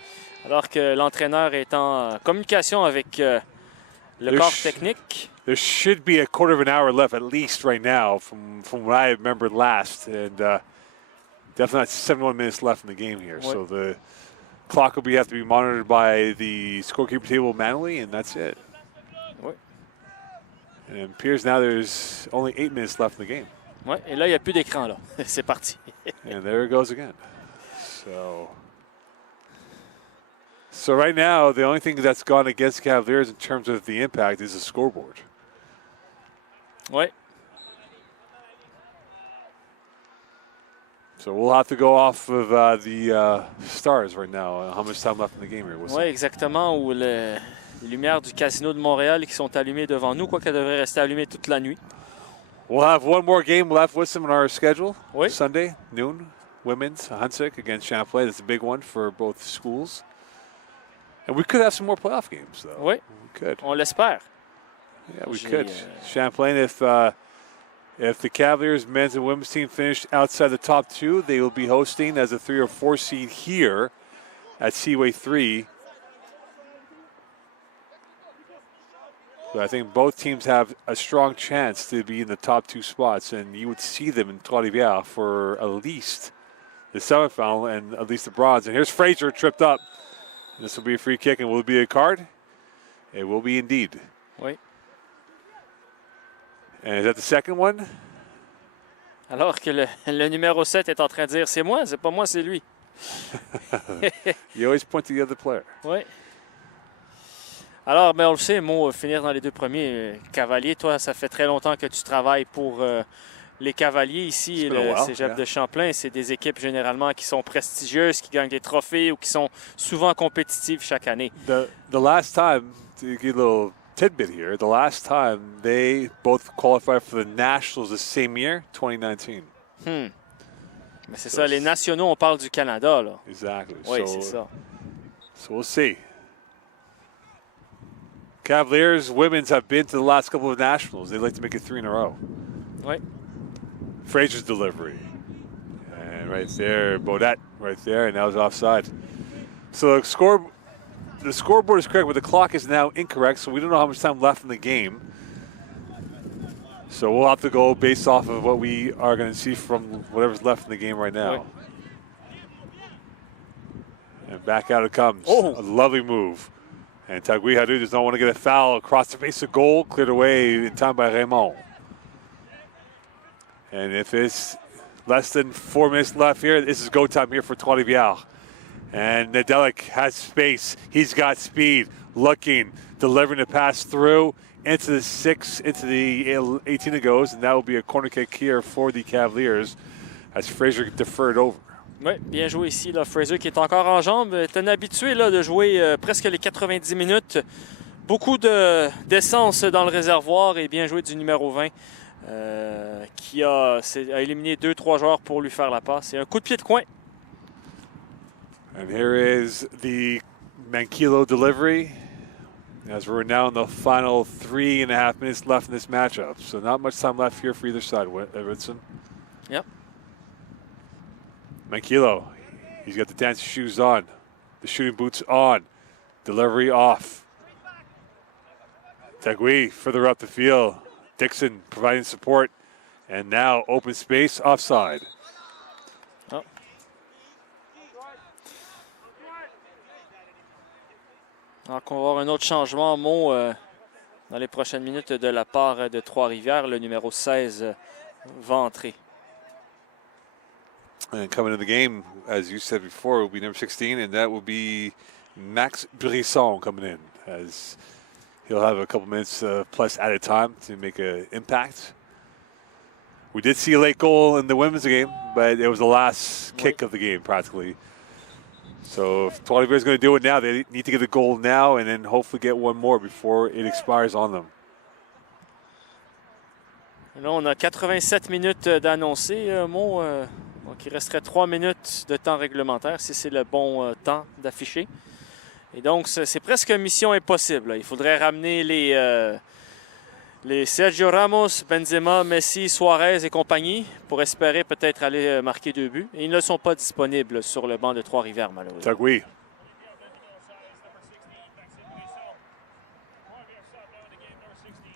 alors que l'entraîneur est en communication avec le corps technique. There should be a quarter of an hour left at least right now from what I remembered last. And definitely not 71 minutes left in the game here. Oui. So the clock will have to be monitored by the scorekeeper table manually, and that's it. Oui. And it appears now there's only 8 minutes left in the game. Ouais, et là, il n'y a plus d'écran, là. C'est parti. And there it goes again. So right now, the only thing that's gone against Cavaliers in terms of the impact is the scoreboard. Ouais. So we'll have to go off of the stars right now. How much time left in the game here? Oui, exactement. Où les lumières du Casino de Montréal qui sont allumées devant nous, quoi qu'elles devraient rester allumées toute la nuit. We'll have one more game left with them on our schedule. Oui. Sunday, noon, women's, RSEQ against Champlain. That's a big one for both schools. And we could have some more playoff games, though. Oui, we could. On l'espère. Yeah, we could. Champlain, if the Cavaliers men's and women's team finished outside the top two, they will be hosting as a 3 or 4 seed here at Seaway 3. So I think both teams have a strong chance to be in the top 2 spots, and you would see them in Trois-Rivières for at least the semifinal and at least the bronze. And here's Fraser tripped up. This will be a free kick, and will it be a card? It will be indeed. Oui. And is that the second one? Alors que le numéro 7 est en train de dire « C'est moi, c'est pas moi, c'est lui. » You always point to the other player. Oui. Alors, on le sait, finir dans les 2 premiers. Cavaliers, toi, ça fait très longtemps que tu travailles pour les Cavaliers ici, le cégep de Champlain. C'est des équipes généralement qui sont prestigieuses, qui gagnent des trophées ou qui sont souvent compétitives chaque année. The last time, to give a little tidbit here, the last time they both qualified for the Nationals the same year, 2019. Mais c'est ça, les nationaux, on parle du Canada, là. Exactly. Oui, c'est ça. So we'll see. Cavaliers women's have been to the last couple of Nationals. They'd like to make it 3 in a row. Oui. Fraser's delivery. And right there, Baudette right there, and that was offside. So the scoreboard is correct, but the clock is now incorrect, so we don't know how much time left in the game. So we'll have to go based off of what we are going to see from whatever's left in the game right now. Oui. And back out it comes. Oh. A lovely move. And Tegui Haru does not want to get a foul across the face of goal. Cleared away in time by Raymond. And if it's less than 4 minutes left here, this is go time here for Trois-Rivières. And Nedelik has space. He's got speed. Looking, delivering the pass through into the 6, into the 18 it goes. And that will be a corner kick here for the Cavaliers as Fraser deferred over. Oui, bien joué ici. Là. Fraser qui est encore en jambes. Est un habitué là, de jouer presque les 90 minutes. Beaucoup d'essence dans le réservoir et bien joué du numéro 20 qui a éliminé 2-3 joueurs pour lui faire la passe. C'est un coup de pied de coin. And here is the Manquillo delivery as we're now in the final 3.5 minutes left in this matchup. So not much time left here for either side, Edwardson. Yep. Manquillo, he's got the dance shoes on, the shooting boots on, delivery off. Tegui further up the field. Dixon providing support, and now open space offside. Oh. Alors qu'on va avoir un autre changement, Mo, dans les prochaines minutes de la part de Trois-Rivières. Le numéro 16 va entrer. And coming to the game, as you said before, will be number 16, and that will be Max Brisson coming in, as he'll have a couple minutes plus added time to make an impact. We did see a late goal in the women's game, but it was the last kick of the game, practically. So if Trois-Rivières is going to do it now, they need to get a goal now and then hopefully get one more before it expires on them. Là, on a 87 minutes d'annoncer, Mo. Donc, il resterait 3 minutes de temps réglementaire, si c'est le bon temps d'afficher. Et donc, c'est presque mission impossible. Là. Il faudrait ramener les Sergio Ramos, Benzema, Messi, Suarez et compagnie pour espérer peut-être aller marquer 2 buts. Et ils ne sont pas disponibles sur le banc de Trois-Rivières, malheureusement. Tagui.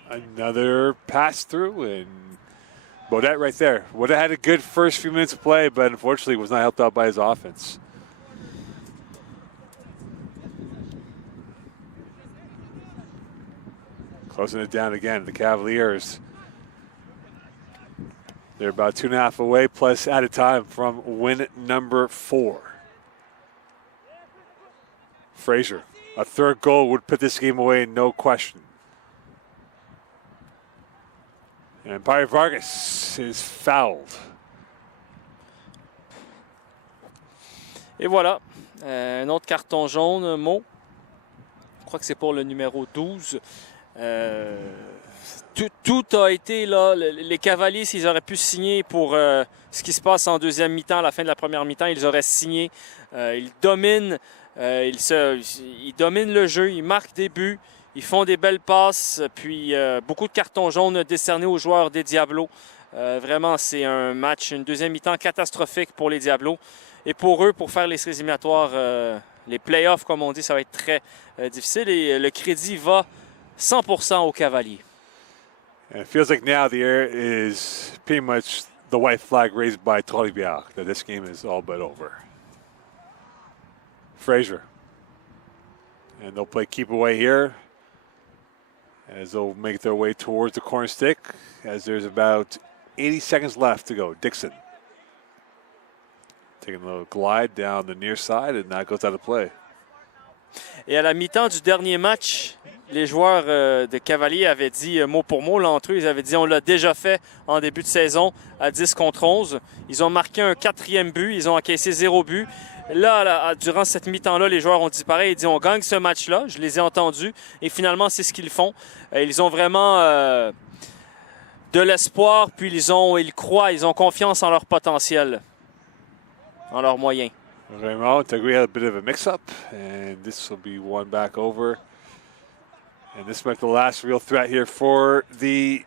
Another pass through, and Baudette right there. Would have had a good first few minutes of play, but unfortunately was not helped out by his offense. Closing it down again, the Cavaliers. They're about 2.5 away, plus added time from win number 4. Frazier, a third goal would put this game away, no question. And Pai Vargas is fouled. Et voilà, un autre carton jaune, Mo. Je crois que c'est pour le numéro 12. Tout a été là. Les Cavaliers, s'ils auraient pu signer pour ce qui se passe en deuxième mi-temps, à la fin de la première mi-temps, ils auraient signé. Ils dominent, ils dominent le jeu, ils marquent des buts, ils font des belles passes, puis beaucoup de cartons jaunes décernés aux joueurs des Diablos. Vraiment, c'est un match, une deuxième mi-temps catastrophique pour les Diablos. Et pour eux, pour faire les séries éliminatoires, les playoffs, comme on dit, ça va être très difficile. Et le crédit va 100% aux Cavaliers. And it feels like now the air is pretty much the white flag raised by Trois-Rivières, that this game is all but over. Frazier. And they'll play keep away here as they'll make their way towards the corner stick as there's about 80 seconds left to go. Dixon. Taking a little glide down the near side, and that goes out of play. Et à la mi-temps du dernier match, les joueurs de Cavaliers avaient dit mot pour mot, l'entre eux, ils avaient dit on l'a déjà fait en début de saison à 10 contre 11. Ils ont marqué un 4e but, ils ont encaissé 0 but. Là, durant cette mi-temps-là, les joueurs ont dit pareil, ils disent on gagne ce match-là, je les ai entendus, et finalement c'est ce qu'ils font. Ils ont vraiment de l'espoir, puis ils croient, ils ont confiance en leur potentiel, en leurs moyens. Raymond, we had a bit of a mix-up, and this will be one back over. And this might be the last real threat here for the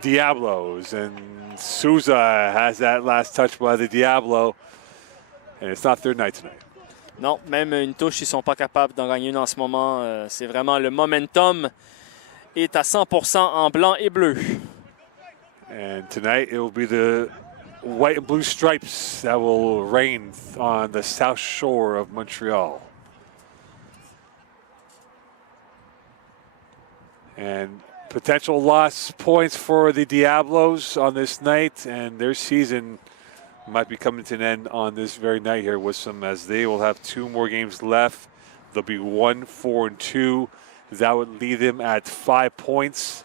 Diablos. And Souza has that last touch by the Diablo, and it's not third night tonight. Non, même une touche, ils ne sont pas capables d'en gagner une en ce moment. C'est vraiment le momentum est à 100% en blanc et bleu. And tonight it will be the white and blue stripes that will reign on the south shore of Montreal. And potential loss points for the Diablos on this night, and their season might be coming to an end on this very night here with some, as they will have 2 more games left. They'll be 1-4-2. That would leave them at 5 points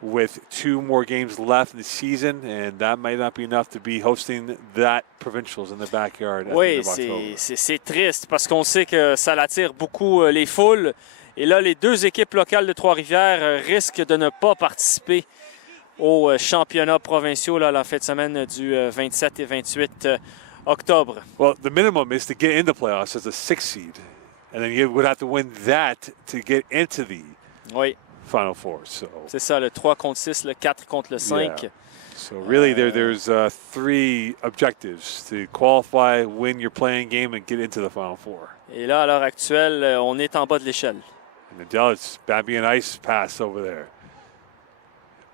with 2 more games left in the season, and that might not be enough to be hosting that provincials in the backyard. Oui, c'est triste parce qu'on sait que ça attire beaucoup les foules. Et là, les 2 équipes locales de Trois-Rivières risquent de ne pas participer aux championnats provinciaux là, la fin de semaine du 27 et 28 octobre. Well, the minimum is to get in the playoffs as a 6th seed, and then you would have to win that to get into the Final Four. So c'est ça, le 3 contre 6, le 4 contre le 5. Yeah. So really, there's 3 objectives: to qualify, win your playing game, and get into the Final Four. Et là, à l'heure actuelle, on est en bas de l'échelle. And the Dallas Bambi and Ice pass over there.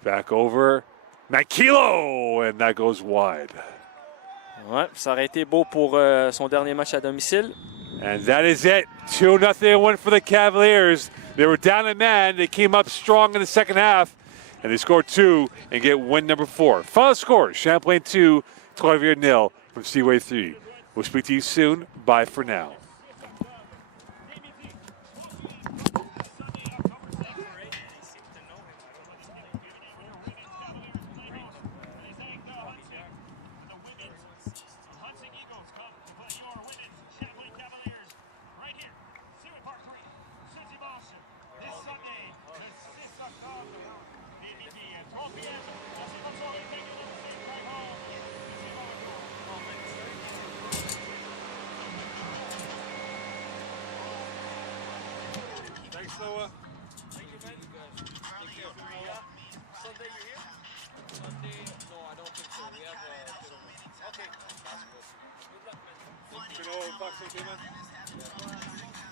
Back over, Makilo, and that goes wide. Ouais, ça aurait été beau pour son dernier match à domicile. And that is it. 2-0 win for the Cavaliers. They were down a man. They came up strong in the second half, and they scored 2 and get win number 4. Final score, Champlain 2, Trois-Rivières 0 from Seaway 3. We'll speak to you soon. Bye for now. Thanks, Noah. Thank you, man. Take care. Sunday, you here? Sunday, no, I don't think so. We have okay. Good luck, man. Tu peux nous faire sauter, man?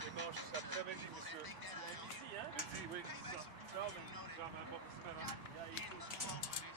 D'accord, je suis après-midi, monsieur. Midi, hein? Midi, oui, c'est ça. Ciao, man. Ciao, man. Bon, merci, man. Yeah, you too.